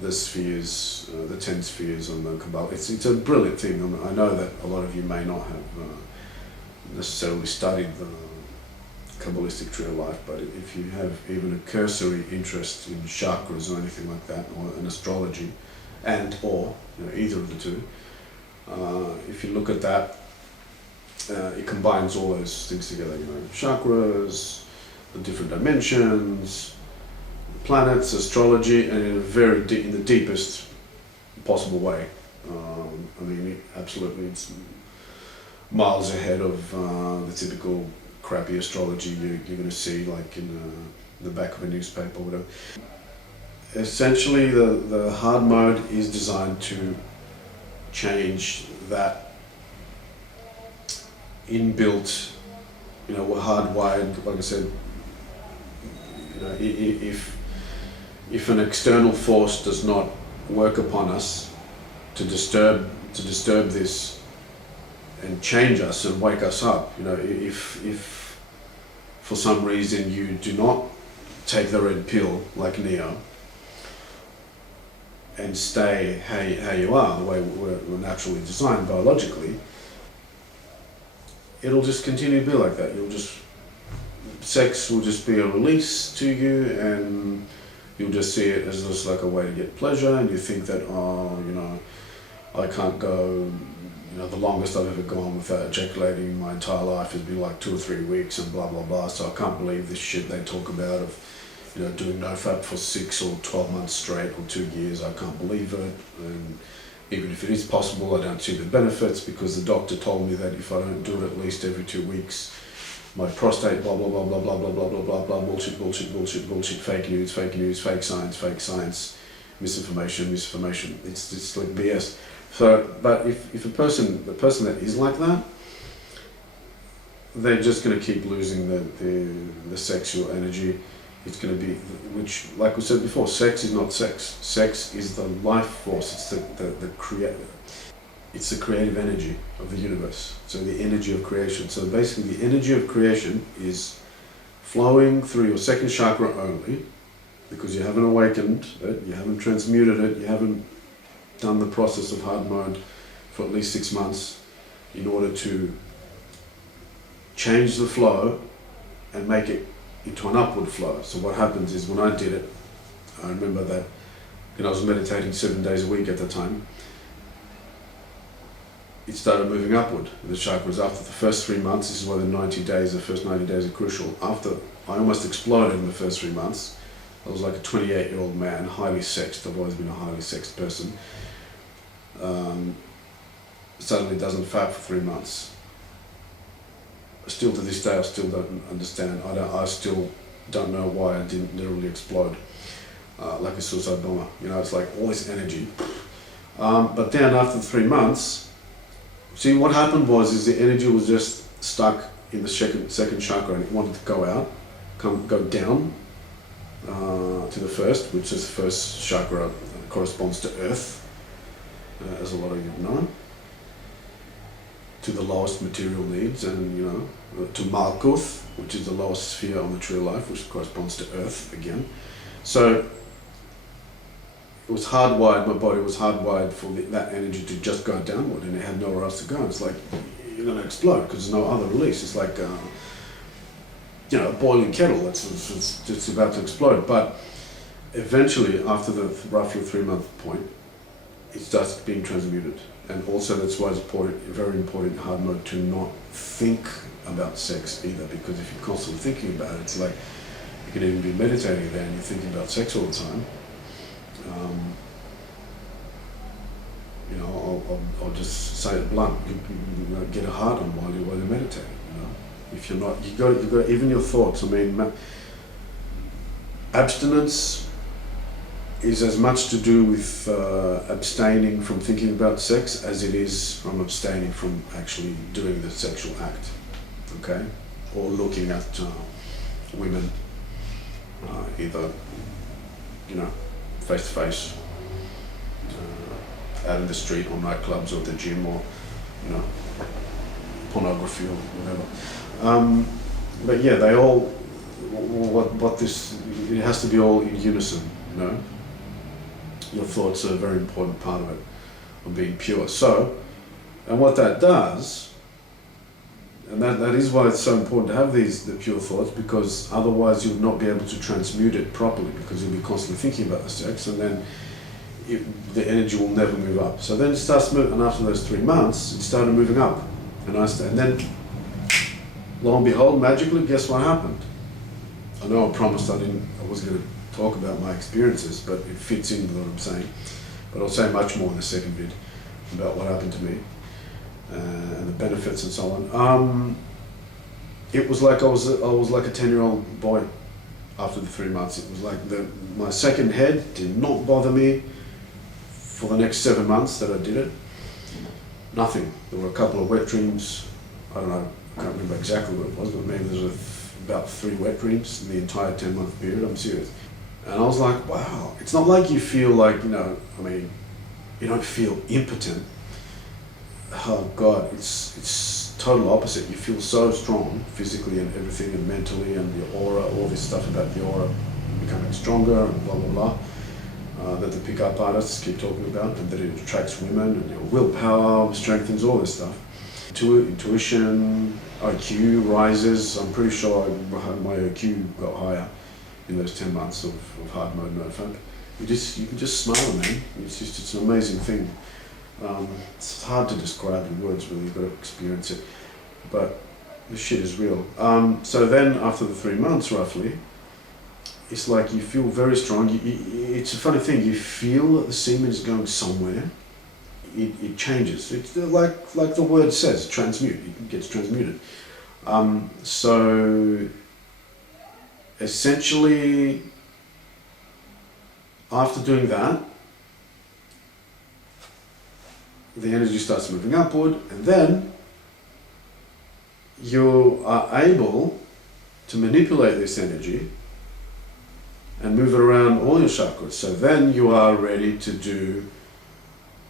the spheres, the 10 spheres on the Kabbalah. It's a brilliant thing. I mean, I know that a lot of you may not have necessarily studied the Kabbalistic tree of life, but if you have even a cursory interest in chakras or anything like that, or in astrology, or you know, either of the two, if you look at that, it combines all those things together. You know, chakras, the different dimensions, planets, astrology, and in a very in the deepest possible way. I mean, absolutely, it's miles ahead of the typical crappy astrology you're going to see, like in the back of a newspaper or whatever. Essentially, the hard mode is designed to change that inbuilt, you know, we're hardwired, like I said, you know, if an external force does not work upon us to disturb this and change us and wake us up, you know, if for some reason you do not take the red pill like Neo and stay how you are, the way we're naturally designed biologically, it'll just continue to be like that. Sex will just be a release to you, and you'll just see it as just like a way to get pleasure, and you think that, oh, you know, I can't go, you know, the longest I've ever gone without ejaculating in my entire life has been like 2 or 3 weeks and blah, blah, blah. So I can't believe this shit they talk about of, you know, doing NoFap for 6 or 12 months straight or 2 years. I can't believe it. And even if it is possible, I don't see the benefits because the doctor told me that if I don't do it at least every 2 weeks, my prostate, blah, blah, blah, blah, blah, blah, blah, blah, blah, blah, bullshit, fake news, fake science, misinformation. It's like BS. So, but if the person that is like that, they're just going to keep losing the sexual energy. It's going to be, which, like we said before, sex is not sex. Sex is the life force. It's the creative energy of the universe. So the energy of creation. So basically, the energy of creation is flowing through your second chakra only, because you haven't awakened it, you haven't transmuted it, you haven't done the process of hard mode for at least 6 months in order to change the flow and make it into an upward flow. So what happens is, when I did it, I remember that, you know, I was meditating 7 days a week at the time, it started moving upward, the chakras. After the first 3 months, this is why the first 90 days are crucial. After, I almost exploded in the first 3 months. I was like a 28-year-old man, highly sexed. I've always been a highly sexed person. Suddenly doesn't fap for 3 months. Still to this day, I still don't understand. I still don't know why I didn't literally explode like a suicide bomber. You know, it's like all this energy. But then after 3 months, see what happened is the energy was just stuck in the second chakra, and it wanted to go out, go down to the first, which is the first chakra, corresponds to earth, as a lot of you know, to the lowest material needs, and to Malkuth, which is the lowest sphere on the tree of life, which corresponds to earth again. So it was hardwired, my body was hardwired for that energy to just go downward, and it had nowhere else to go. It's like, you're going to explode because there's no other release. It's like, a boiling kettle it's about to explode. But eventually, after the roughly 3-month point, it starts being transmuted. And also that's why it's very important in hard mode to not think about sex either, because if you're constantly thinking about it, it's like you can even be meditating there and you're thinking about sex all the time. I'll just say it blunt. You get a hard on while you're meditating. If you're not, you got even your thoughts. I mean, abstinence is as much to do with abstaining from thinking about sex as it is from abstaining from actually doing the sexual act. Okay, or looking at women, either face to face, out in the street or nightclubs or the gym or pornography or whatever. But yeah, they all it has to be all in unison. Your thoughts are a very important part of it, of being pure. So, and what that does, and that is why it's so important to have the pure thoughts, because otherwise you'll not be able to transmute it properly, because you'll be constantly thinking about the sex, and then the energy will never move up. So then it starts moving, and after those 3 months, it started moving up. And then, lo and behold, magically, guess what happened? I know I promised I wasn't going to talk about my experiences, but it fits in with what I'm saying. But I'll say much more in the second vid about what happened to me and the benefits and so on. It was like I was like a 10-year-old boy after the 3 months. It was like my second head did not bother me for the next 7 months that I did it. Nothing. There were a couple of wet dreams. I don't know, I can't remember exactly what it was, but maybe there was about 3 wet dreams in the entire 10-month period. I'm serious. And I was like, wow. It's not like you feel like, you don't feel impotent. Oh God, it's total opposite. You feel so strong physically and everything, and mentally, and your aura, all this stuff about the aura becoming stronger and blah, blah, blah. That the pickup artists keep talking about, and that it attracts women, and your willpower strengthens, all this stuff. Intuition, IQ rises. I'm pretty sure my IQ got higher in those 10 months of hard mode NoFap. You can just smile, man. It's an amazing thing. It's hard to describe in words, really. You've got to experience it. But the shit is real. So then after the 3 months, roughly, it's like you feel very strong. It's a funny thing. You feel that the semen is going somewhere. It changes. It's like the word says, transmute. It gets transmuted. So essentially, after doing that, the energy starts moving upward, and then you are able to manipulate this energy and move it around all your chakras. So then you are ready to do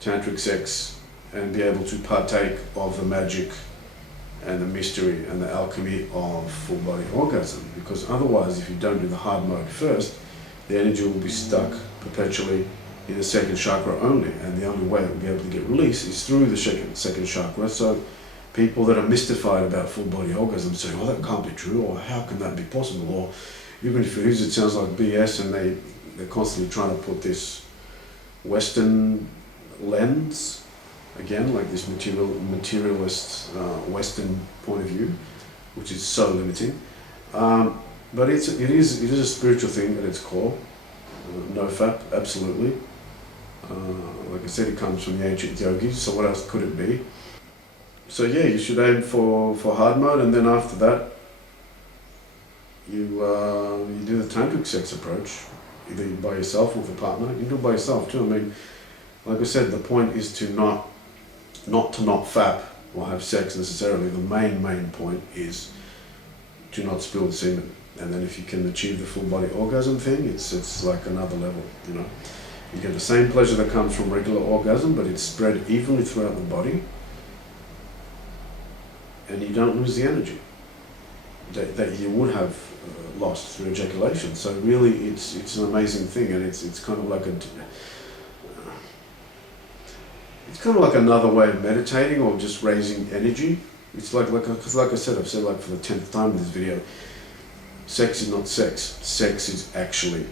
tantric sex and be able to partake of the magic and the mystery and the alchemy of full body orgasm. Because otherwise, if you don't do the hard mode first, the energy will be stuck perpetually in the second chakra only, and the only way it will be able to get released is through the second chakra. So people that are mystified about full body orgasm say, oh, that can't be true, or how can that be possible, or even if it is, it sounds like BS, and they're constantly trying to put this Western lens, again, like this materialist Western point of view, which is so limiting. But it is a spiritual thing at its core. NoFap, absolutely. Like I said, it comes from the ancient yogis, so what else could it be? So yeah, you should aim for hard mode, and then after that, you do the tantric sex approach, either by yourself or with a partner. You can do it by yourself too. I mean, like I said, the point is to not fap or have sex necessarily. The main point is to not spill the semen. And then if you can achieve the full body orgasm thing, it's like another level, you know. You get the same pleasure that comes from regular orgasm, but it's spread evenly throughout the body, and you don't lose the energy that you would have lost through ejaculation. So really, it's an amazing thing, and it's kind of like it's kind of like another way of meditating or just raising energy. It's because like I said, I've said like for the 10th time in this video, sex is not sex. Sex is actually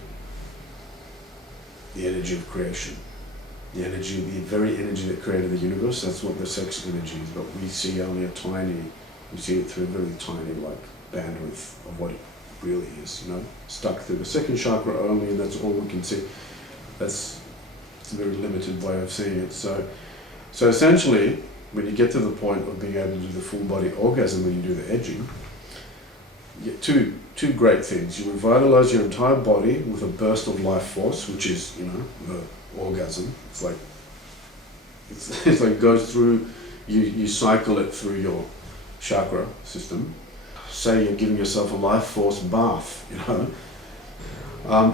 the energy of creation. The very energy that created the universe, that's what the sex energy is. But we see only we see it through a very tiny like bandwidth of what it really is, you know, stuck through the second chakra only, and that's all we can see. It's a very limited way of seeing it. So essentially, when you get to the point of being able to do the full body orgasm when you do the edging, you get two great things. You revitalize your entire body with a burst of life force, which is, you know, the orgasm. It's like it goes through, you cycle it through your chakra system. Say you're giving yourself a life force bath, you know.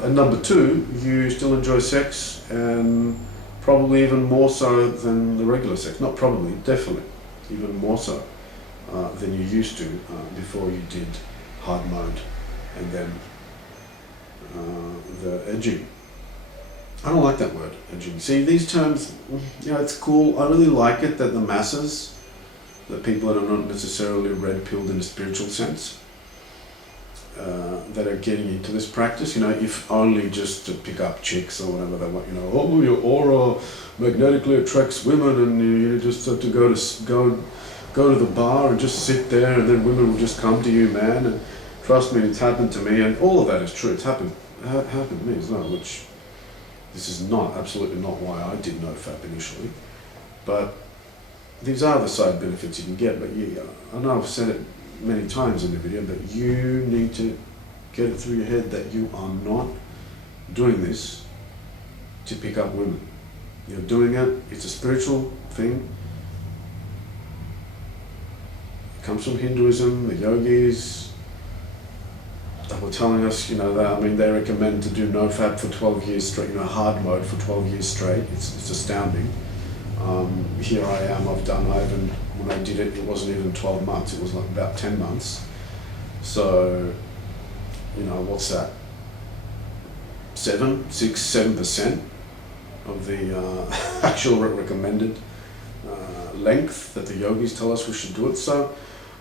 And number two, you still enjoy sex, and probably even more so than the regular sex. Not probably, definitely, even more so than you used to before you did hard mode and then the edging. I don't like that word, edging. See, these terms, you know, it's cool. I really like it that the masses, the people that are not necessarily red-pilled in a spiritual sense, that are getting into this practice, you know, if only just to pick up chicks or whatever they want, you know, oh, your aura magnetically attracts women, and you just have to go to the bar and just sit there, and then women will just come to you, man. And trust me, it's happened to me, and all of that is true. It's happened to me as well, which this is not, absolutely not why I did NoFap initially, but these are the side benefits you can get. But I know I've said it many times in the video, but you need to get it through your head that you are not doing this to pick up women. You're doing it, it's a spiritual thing. It comes from Hinduism, the yogis that were telling us, you know, they recommend to do NoFap for 12 years straight, you know, hard mode for 12 years straight. It's astounding. Here I am, when I did it, it wasn't even 12 months, it was like about 10 months. So, you know, what's that? 7% of the actual recommended length that the yogis tell us we should do it. So,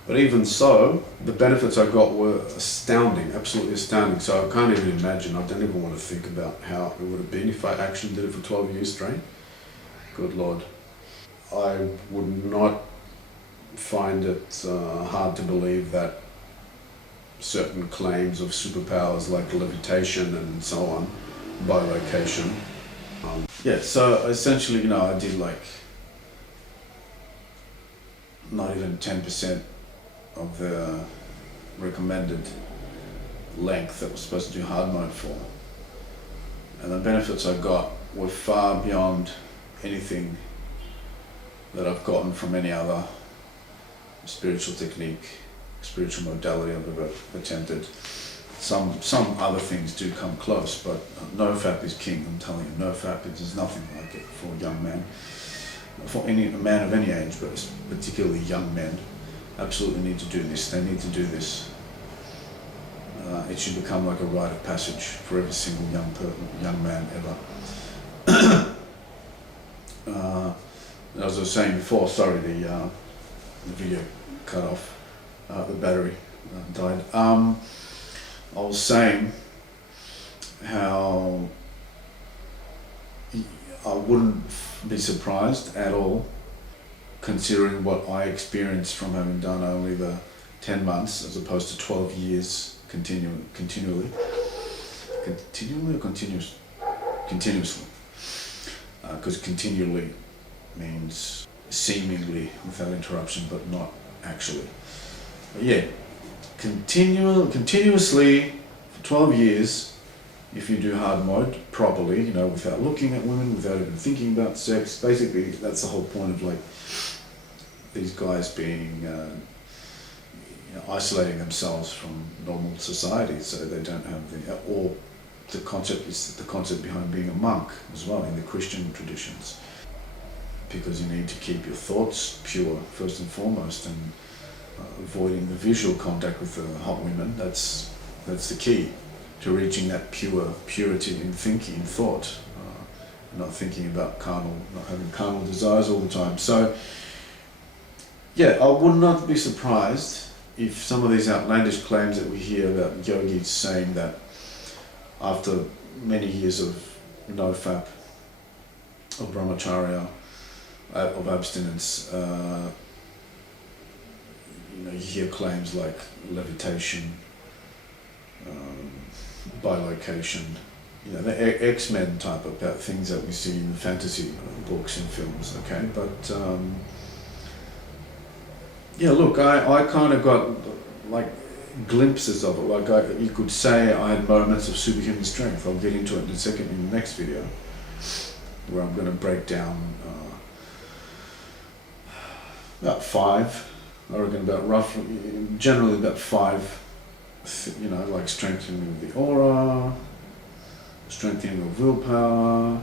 but even so, the benefits I got were astounding, absolutely astounding. So I can't even imagine, I don't even want to think about how it would have been if I actually did it for 12 years straight. Good Lord. I would not find it hard to believe that certain claims of superpowers like levitation and so on, bilocation. So essentially, you know, I did like not even 10% of the recommended length that was supposed to do hard mode for. And the benefits I got were far beyond anything that I've gotten from any other spiritual technique, spiritual modality I've ever attempted. Some other things do come close, but NoFap is king. I'm telling you, NoFap, there's nothing like it for a young man, for a man of any age, but particularly young men. Absolutely need to do this. They need to do this. It should become like a rite of passage for every single young man ever. As I was saying before, sorry, the video cut off, the battery died. I was saying how I wouldn't be surprised at all, considering what I experienced from having done only the 10 months as opposed to 12 years continually or continuously, because continually means seemingly without interruption, but not actually. But yeah, continuously for 12 years, if you do hard mode properly, you know, without looking at women, without even thinking about sex. Basically, that's the whole point of like these guys being, isolating themselves from normal society, so they don't have or the concept is the concept behind being a monk as well in the Christian traditions, because you need to keep your thoughts pure first and foremost, and avoiding the visual contact with the hot women. That's the key to reaching that purity in thinking, in thought, not thinking about not having carnal desires all the time. So yeah, I would not be surprised if some of these outlandish claims that we hear about yogis saying that after many years of NoFap, of brahmacharya, of abstinence, you hear claims like levitation, bilocation, the X-Men type of things that we see in fantasy books and films, okay? But yeah, look, I kind of got like glimpses of it. Like you could say I had moments of superhuman strength. I'll get into it in a second in the next video, where I'm going to break down about 5. I reckon generally about 5. Like strengthening of the aura, strengthening of willpower,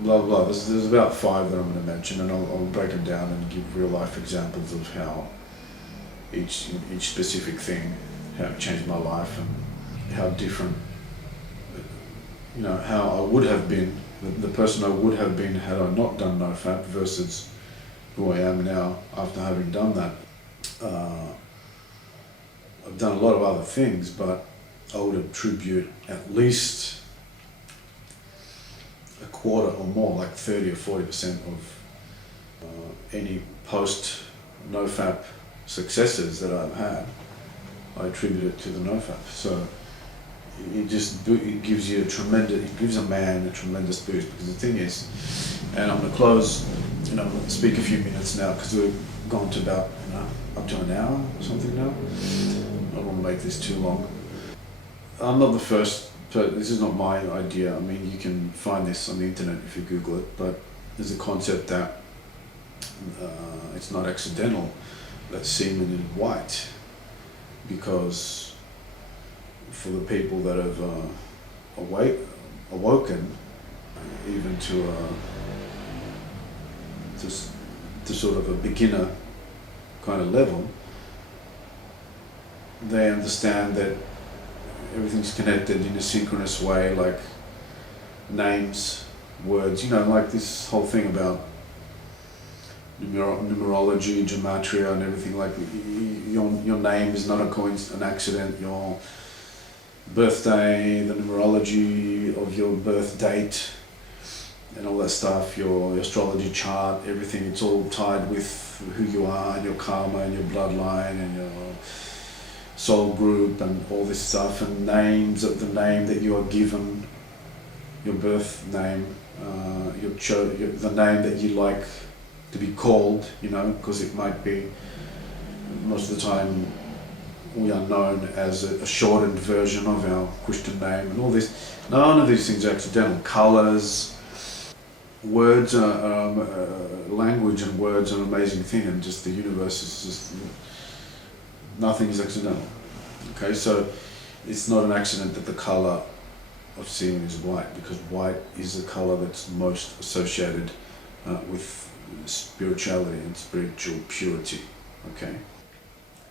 blah blah. There's about 5 that I'm going to mention, and I'll break them down and give real life examples of how each specific thing, how it changed my life, and how different, how I would have been, the person I would have been had I not done NoFap versus who I am now after having done that. I've done a lot of other things, but I would attribute at least a quarter or more, like 30 or 40% of any post NoFap successes that I've had, I attribute it to the NoFap. So it gives you it gives a man a tremendous boost, because the thing is, and I'm going to close, I'm going to speak a few minutes now, because we've gone to about, up to an hour or something now. I don't want to make this too long. I'm not the first, this is not my idea. I mean, you can find this on the internet if you Google it, but there's a concept that it's not accidental that semen is white, because for the people that have awoken even to sort of a beginner kind of level, they understand that everything's connected in a synchronous way, like names, words, like this whole thing about numerology, gematria, and everything. Like your name is not an accident. Your birthday, the numerology of your birth date, and all that stuff. Your astrology chart, everything. It's all tied with who you are and your karma and your bloodline and your soul group and all this stuff, and names of the name that you are given, your birth name, the name that you like to be called, because it might be, most of the time we are known as a shortened version of our Christian name, and all this. None of these things are accidental. Colours, words language and words are an amazing thing, and just the universe is just, nothing is accidental. Okay, so it's not an accident that the colour of semen is white, because white is the colour that's most associated with spirituality and spiritual purity. Okay,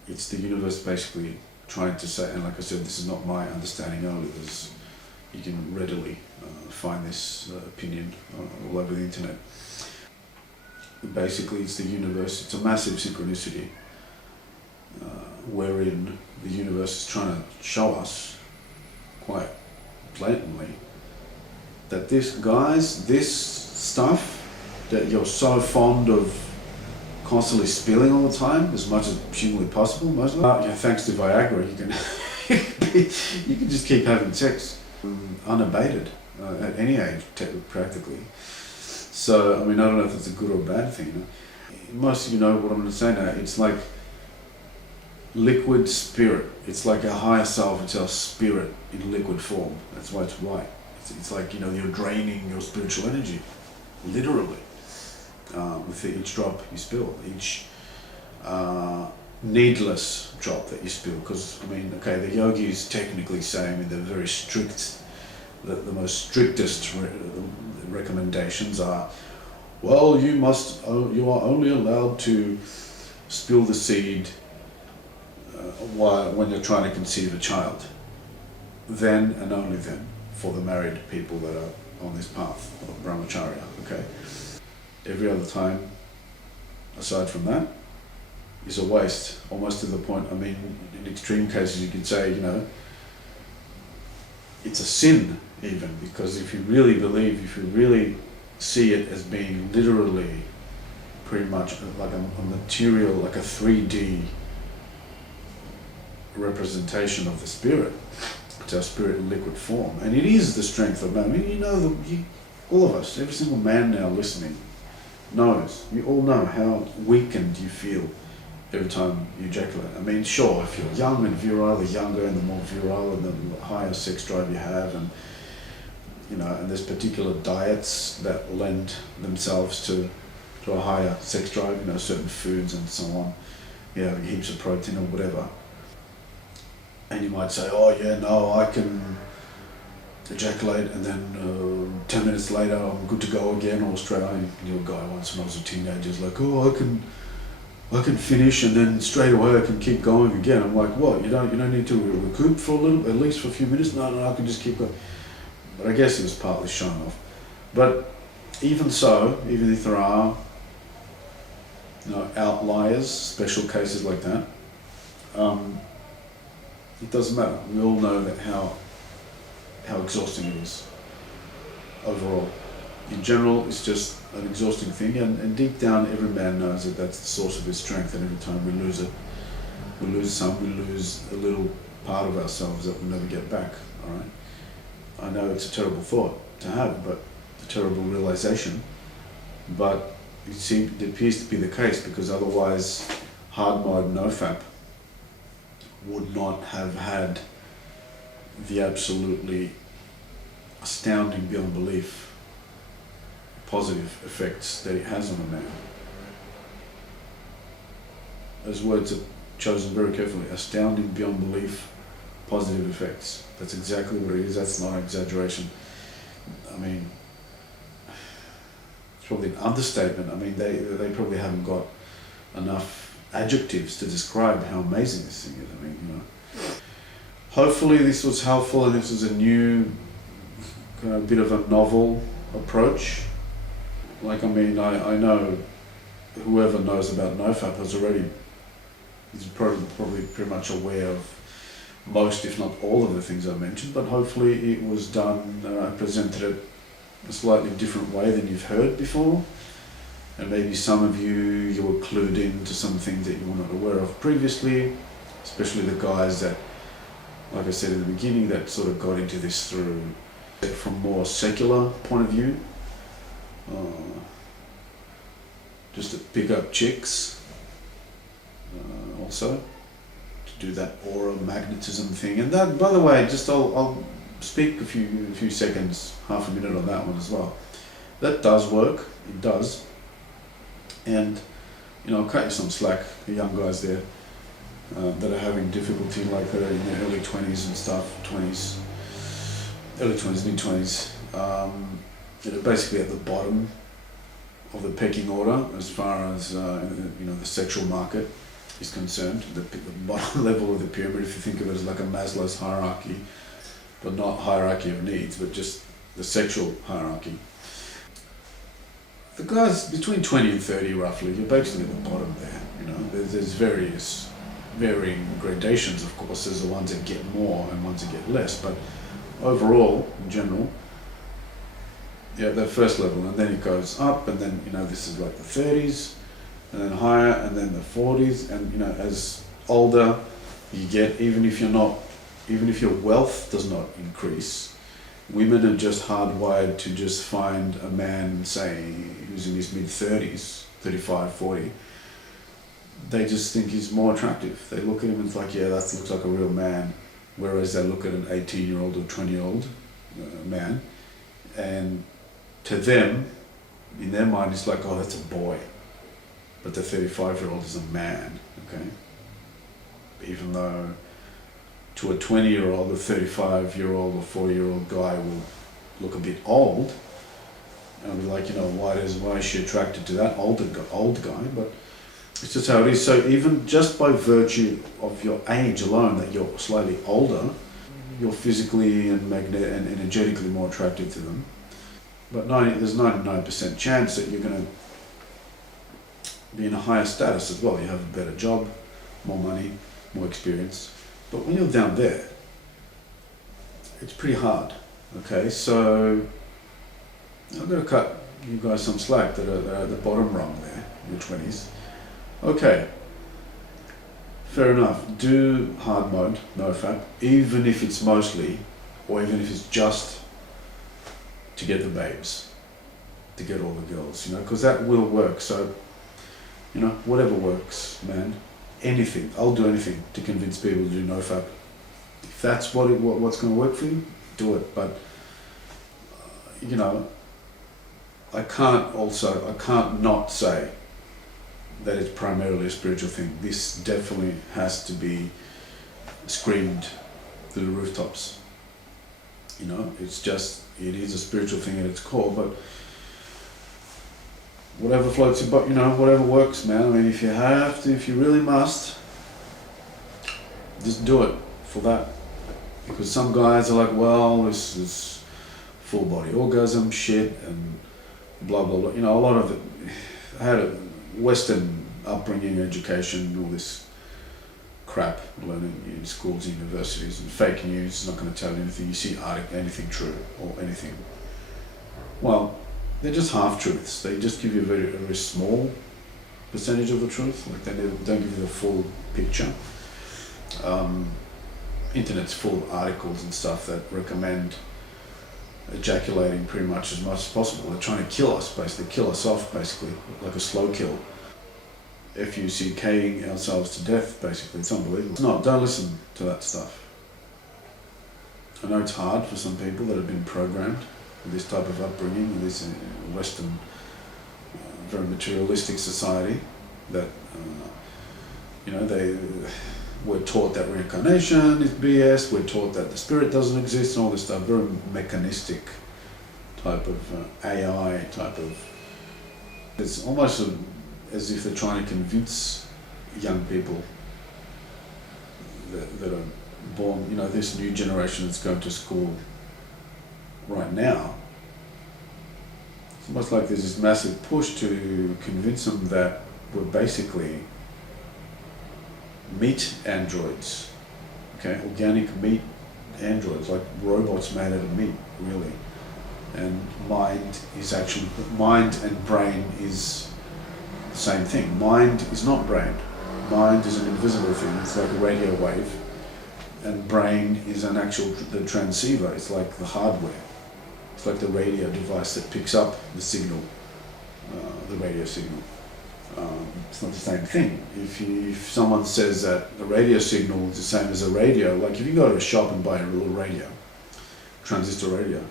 it's the universe basically trying to say, and like I said, this is not my understanding only. You can readily find this opinion all over the internet. Basically, it's the universe. It's a massive synchronicity, wherein the universe is trying to show us quite blatantly that this stuff that you're so fond of constantly spilling all the time, as much as humanly possible, most of it, thanks to Viagra, you can just keep having sex unabated at any age, practically. So, I mean, I don't know if it's a good or bad thing. Most of you know what I'm going to say now. It's like liquid spirit. It's like a higher self. It's our spirit in liquid form. That's why it's white. It's like, you're draining your spiritual energy, literally, with each drop you spill. needless drop that you spill. Because, I mean, okay, the yogi is technically saying they're very strict, the most strictest recommendations are, well, you are only allowed to spill the seed when you're trying to conceive a child. Then and only then, for the married people that are on this path of brahmacharya, okay? Every other time, aside from that, is a waste, almost to the point, I mean, in extreme cases you could say, it's a sin even, because if you really believe, if you really see it as being literally pretty much like a material, like a 3D representation of the spirit, it's our spirit in liquid form, and it is the strength of man. I mean, all of us, every single man now listening knows, you all know how weakened you feel every time you ejaculate. I mean, sure, if you're young and virile, the younger and the more virile and the higher sex drive you have, and and there's particular diets that lend themselves to a higher sex drive, certain foods and so on, heaps of protein or whatever. And you might say, oh yeah, no, I can ejaculate and then 10 minutes later I'm good to go again, or straight away. I knew a guy once when I was a teenager, he's like, oh, I can finish and then straight away I can keep going again. I'm like, what? You don't need to recoup for at least for a few minutes? No, I can just keep going. But I guess it was partly shown off. But even so, even if there are outliers, special cases like that, it doesn't matter. We all know that how exhausting it is overall. In general, it's just an exhausting thing, and deep down every man knows that that's the source of his strength, and every time we lose it, we lose a little part of ourselves that we'll never get back, all right? I know it's a terrible thought to have, but a terrible realization, but it appears to be the case, because otherwise Hard Mode NoFap would not have had the absolutely astounding beyond belief positive effects that it has on a man. Those words are chosen very carefully. Astounding beyond belief positive effects. That's exactly what it is. That's not an exaggeration. I mean, it's probably an understatement. I mean, they probably haven't got enough adjectives to describe how amazing this thing is. I mean, hopefully this was helpful, and this was a new kind of bit of a novel approach. Like, I mean, I know whoever knows about NoFap is probably pretty much aware of most, if not all, of the things I mentioned, but hopefully it was done, I presented it a slightly different way than you've heard before, and maybe some of you were clued in to some things that you were not aware of previously, especially the guys that, like I said in the beginning, that sort of got into this from more secular point of view, just to pick up chicks, also to do that aura magnetism thing. And that, by the way, just I'll speak a few seconds, half a minute on that one as well. That does work, it does. And I'll cut you some slack, the young guys there that are having difficulty, like that are in their early 20s and stuff, early 20s, mid 20s, that are basically at the bottom of the pecking order as far as the sexual market is concerned, the bottom level of the pyramid, if you think of it as like a Maslow's hierarchy, but not hierarchy of needs, but just the sexual hierarchy. The guys between 20 and 30 roughly, you're basically at the bottom there. There's various varying gradations, of course. There's the ones that get more and ones that get less, but overall, in general, that first level, and then it goes up, and then this is like the 30s, and then higher, and then the 40s, and as older you get, even if your wealth does not increase, women are just hardwired to just find a man, say, who's in his mid-30s, 35, 40. They just think he's more attractive. They look at him and it's like, yeah, that looks like a real man. Whereas they look at an 18-year-old or 20-year-old man, and to them, in their mind, it's like, oh, that's a boy. But the 35-year-old is a man, okay? even though to a 20-year-old, a 35-year-old, or 40-year-old guy will look a bit old. And I'll be like, why is she attracted to that old guy? But it's just how it is. So even just by virtue of your age alone, that you're slightly older, you're physically and energetically more attractive to them. But there's 99% chance that you're going to be in a higher status as well. You have a better job, more money, more experience. But when you're down there, it's pretty hard. Okay, so I'm going to cut you guys some slack that are at the bottom rung there, in your 20s. Okay, fair enough. Do hard mode, NoFap, even if it's mostly, or even if it's just to get the babes, to get all the girls, because that will work. So, whatever works, man. Anything. I'll do anything to convince people to do NoFap. If that's what's going to work for you, do it. But, I can't not say that it's primarily a spiritual thing. This definitely has to be screamed to the rooftops. It is a spiritual thing at its core, but whatever floats your boat, whatever works, man. I mean, if you have to, if you really must, just do it for that. Because some guys are like, well, this is full body orgasm shit and blah, blah, blah. A lot of it, I had a Western upbringing, education, all this crap, learning in schools, universities, and fake news is not going to tell you anything. You see anything true or anything. Well, they're just half-truths. They just give you a very small percentage of the truth. Like they don't give you the full picture. Internet's full of articles and stuff that recommend ejaculating pretty much as much as possible. They're trying to kill us, basically, kill us off, basically, like a slow kill. FUCKing ourselves to death, basically. It's unbelievable. Don't listen to that stuff. I know it's hard for some people that have been programmed with this type of upbringing, with this Western, very materialistic society that, they were taught that reincarnation is BS, we're taught that the spirit doesn't exist and all this stuff, very mechanistic type of AI type of, it's almost as if they're trying to convince young people that are born, this new generation that's going to school right now. It's almost like there's this massive push to convince them that we're basically meat androids, okay, organic meat androids, like robots made out of meat, really. And mind and brain is the same thing. Mind is not brain. Mind is an invisible thing. It's like a radio wave, and brain is the transceiver. It's like the hardware. It's like the radio device that picks up the signal, the radio signal. It's not the same thing. If someone says that a radio signal is the same as a radio, like if you go to a shop and buy a little radio, transistor radio,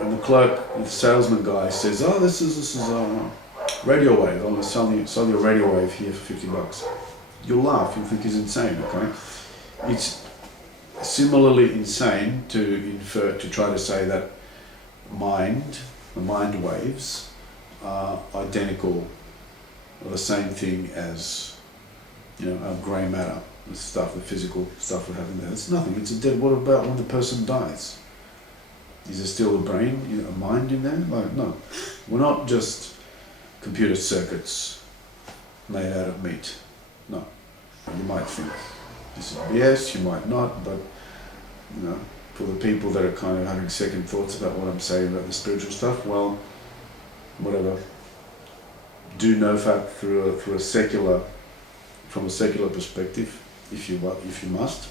and the clerk, the salesman guy says, "Oh, this is a radio wave. I'm going to sell you a radio wave here for $50." You'll laugh. You'll think he's insane. Okay, it's similarly insane to try to say that the mind waves are identical, or the same thing as, our grey matter, the stuff, the physical stuff we have in there. It's nothing. It's a dead. What about when the person dies? Is there still a brain, a mind in there? Like, no. We're not just computer circuits made out of meat. No. You might think this is BS, you might not, but, for the people that are kind of having second thoughts about what I'm saying about the spiritual stuff, well, whatever. Do NoFap from a secular perspective, if you must,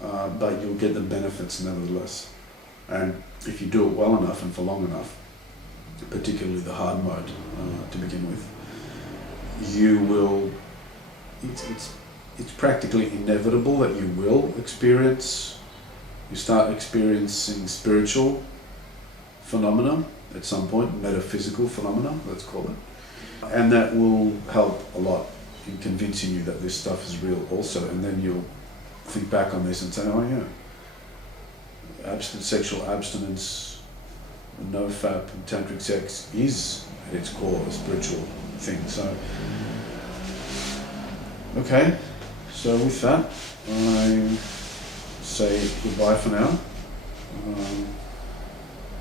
but you'll get the benefits nevertheless. And if you do it well enough and for long enough, particularly the hard mode to begin with, you will. It's practically inevitable that you will start experiencing spiritual phenomena at some point, metaphysical phenomena, let's call it. And that will help a lot in convincing you that this stuff is real also, and then you'll think back on this and say, oh yeah, sexual abstinence, NoFap and tantric sex is at its core a spiritual thing. So, okay, so with that, I say goodbye for now.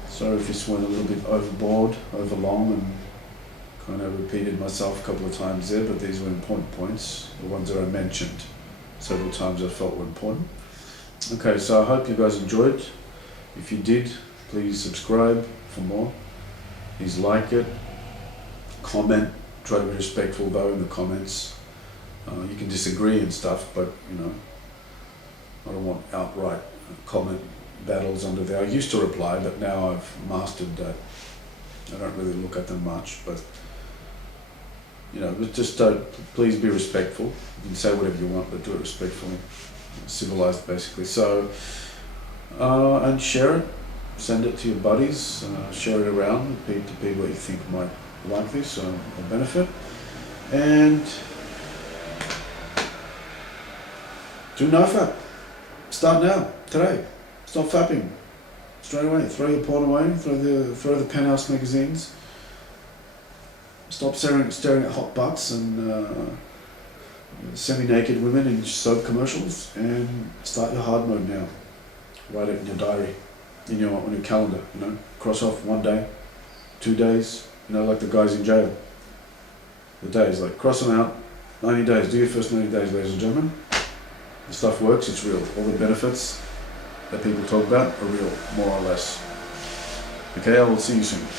Sorry if this went a little bit overboard, overlong, and kind of repeated myself a couple of times there, but these were important points, the ones that I mentioned several times I felt were important. Okay, so I hope you guys enjoyed. If you did, please subscribe for more. Please like it, comment, try to be respectful though in the comments. You can disagree and stuff, but you know, I don't want outright comment battles under there. I used to reply, but now I've mastered that. I don't really look at them much, but you know, just please be respectful. You can say whatever you want, but do it respectfully, civilized basically. So, and share it, send it to your buddies, share it around to people that you think might like this or benefit, and do NoFap. Start now, today. Stop fapping straight away. Throw your porn away. Throw the penthouse magazines. Stop staring at hot butts and semi-naked women in soap commercials, and start your hard mode now. Write it in your diary, on your calendar. You know, cross off 1 day, 2 days. You know, like the guys in jail. The days, like cross them out. 90 days. Do your first 90 days, ladies and gentlemen. The stuff works. It's real. All the benefits that people talk about are real, more or less. Okay, I will see you soon.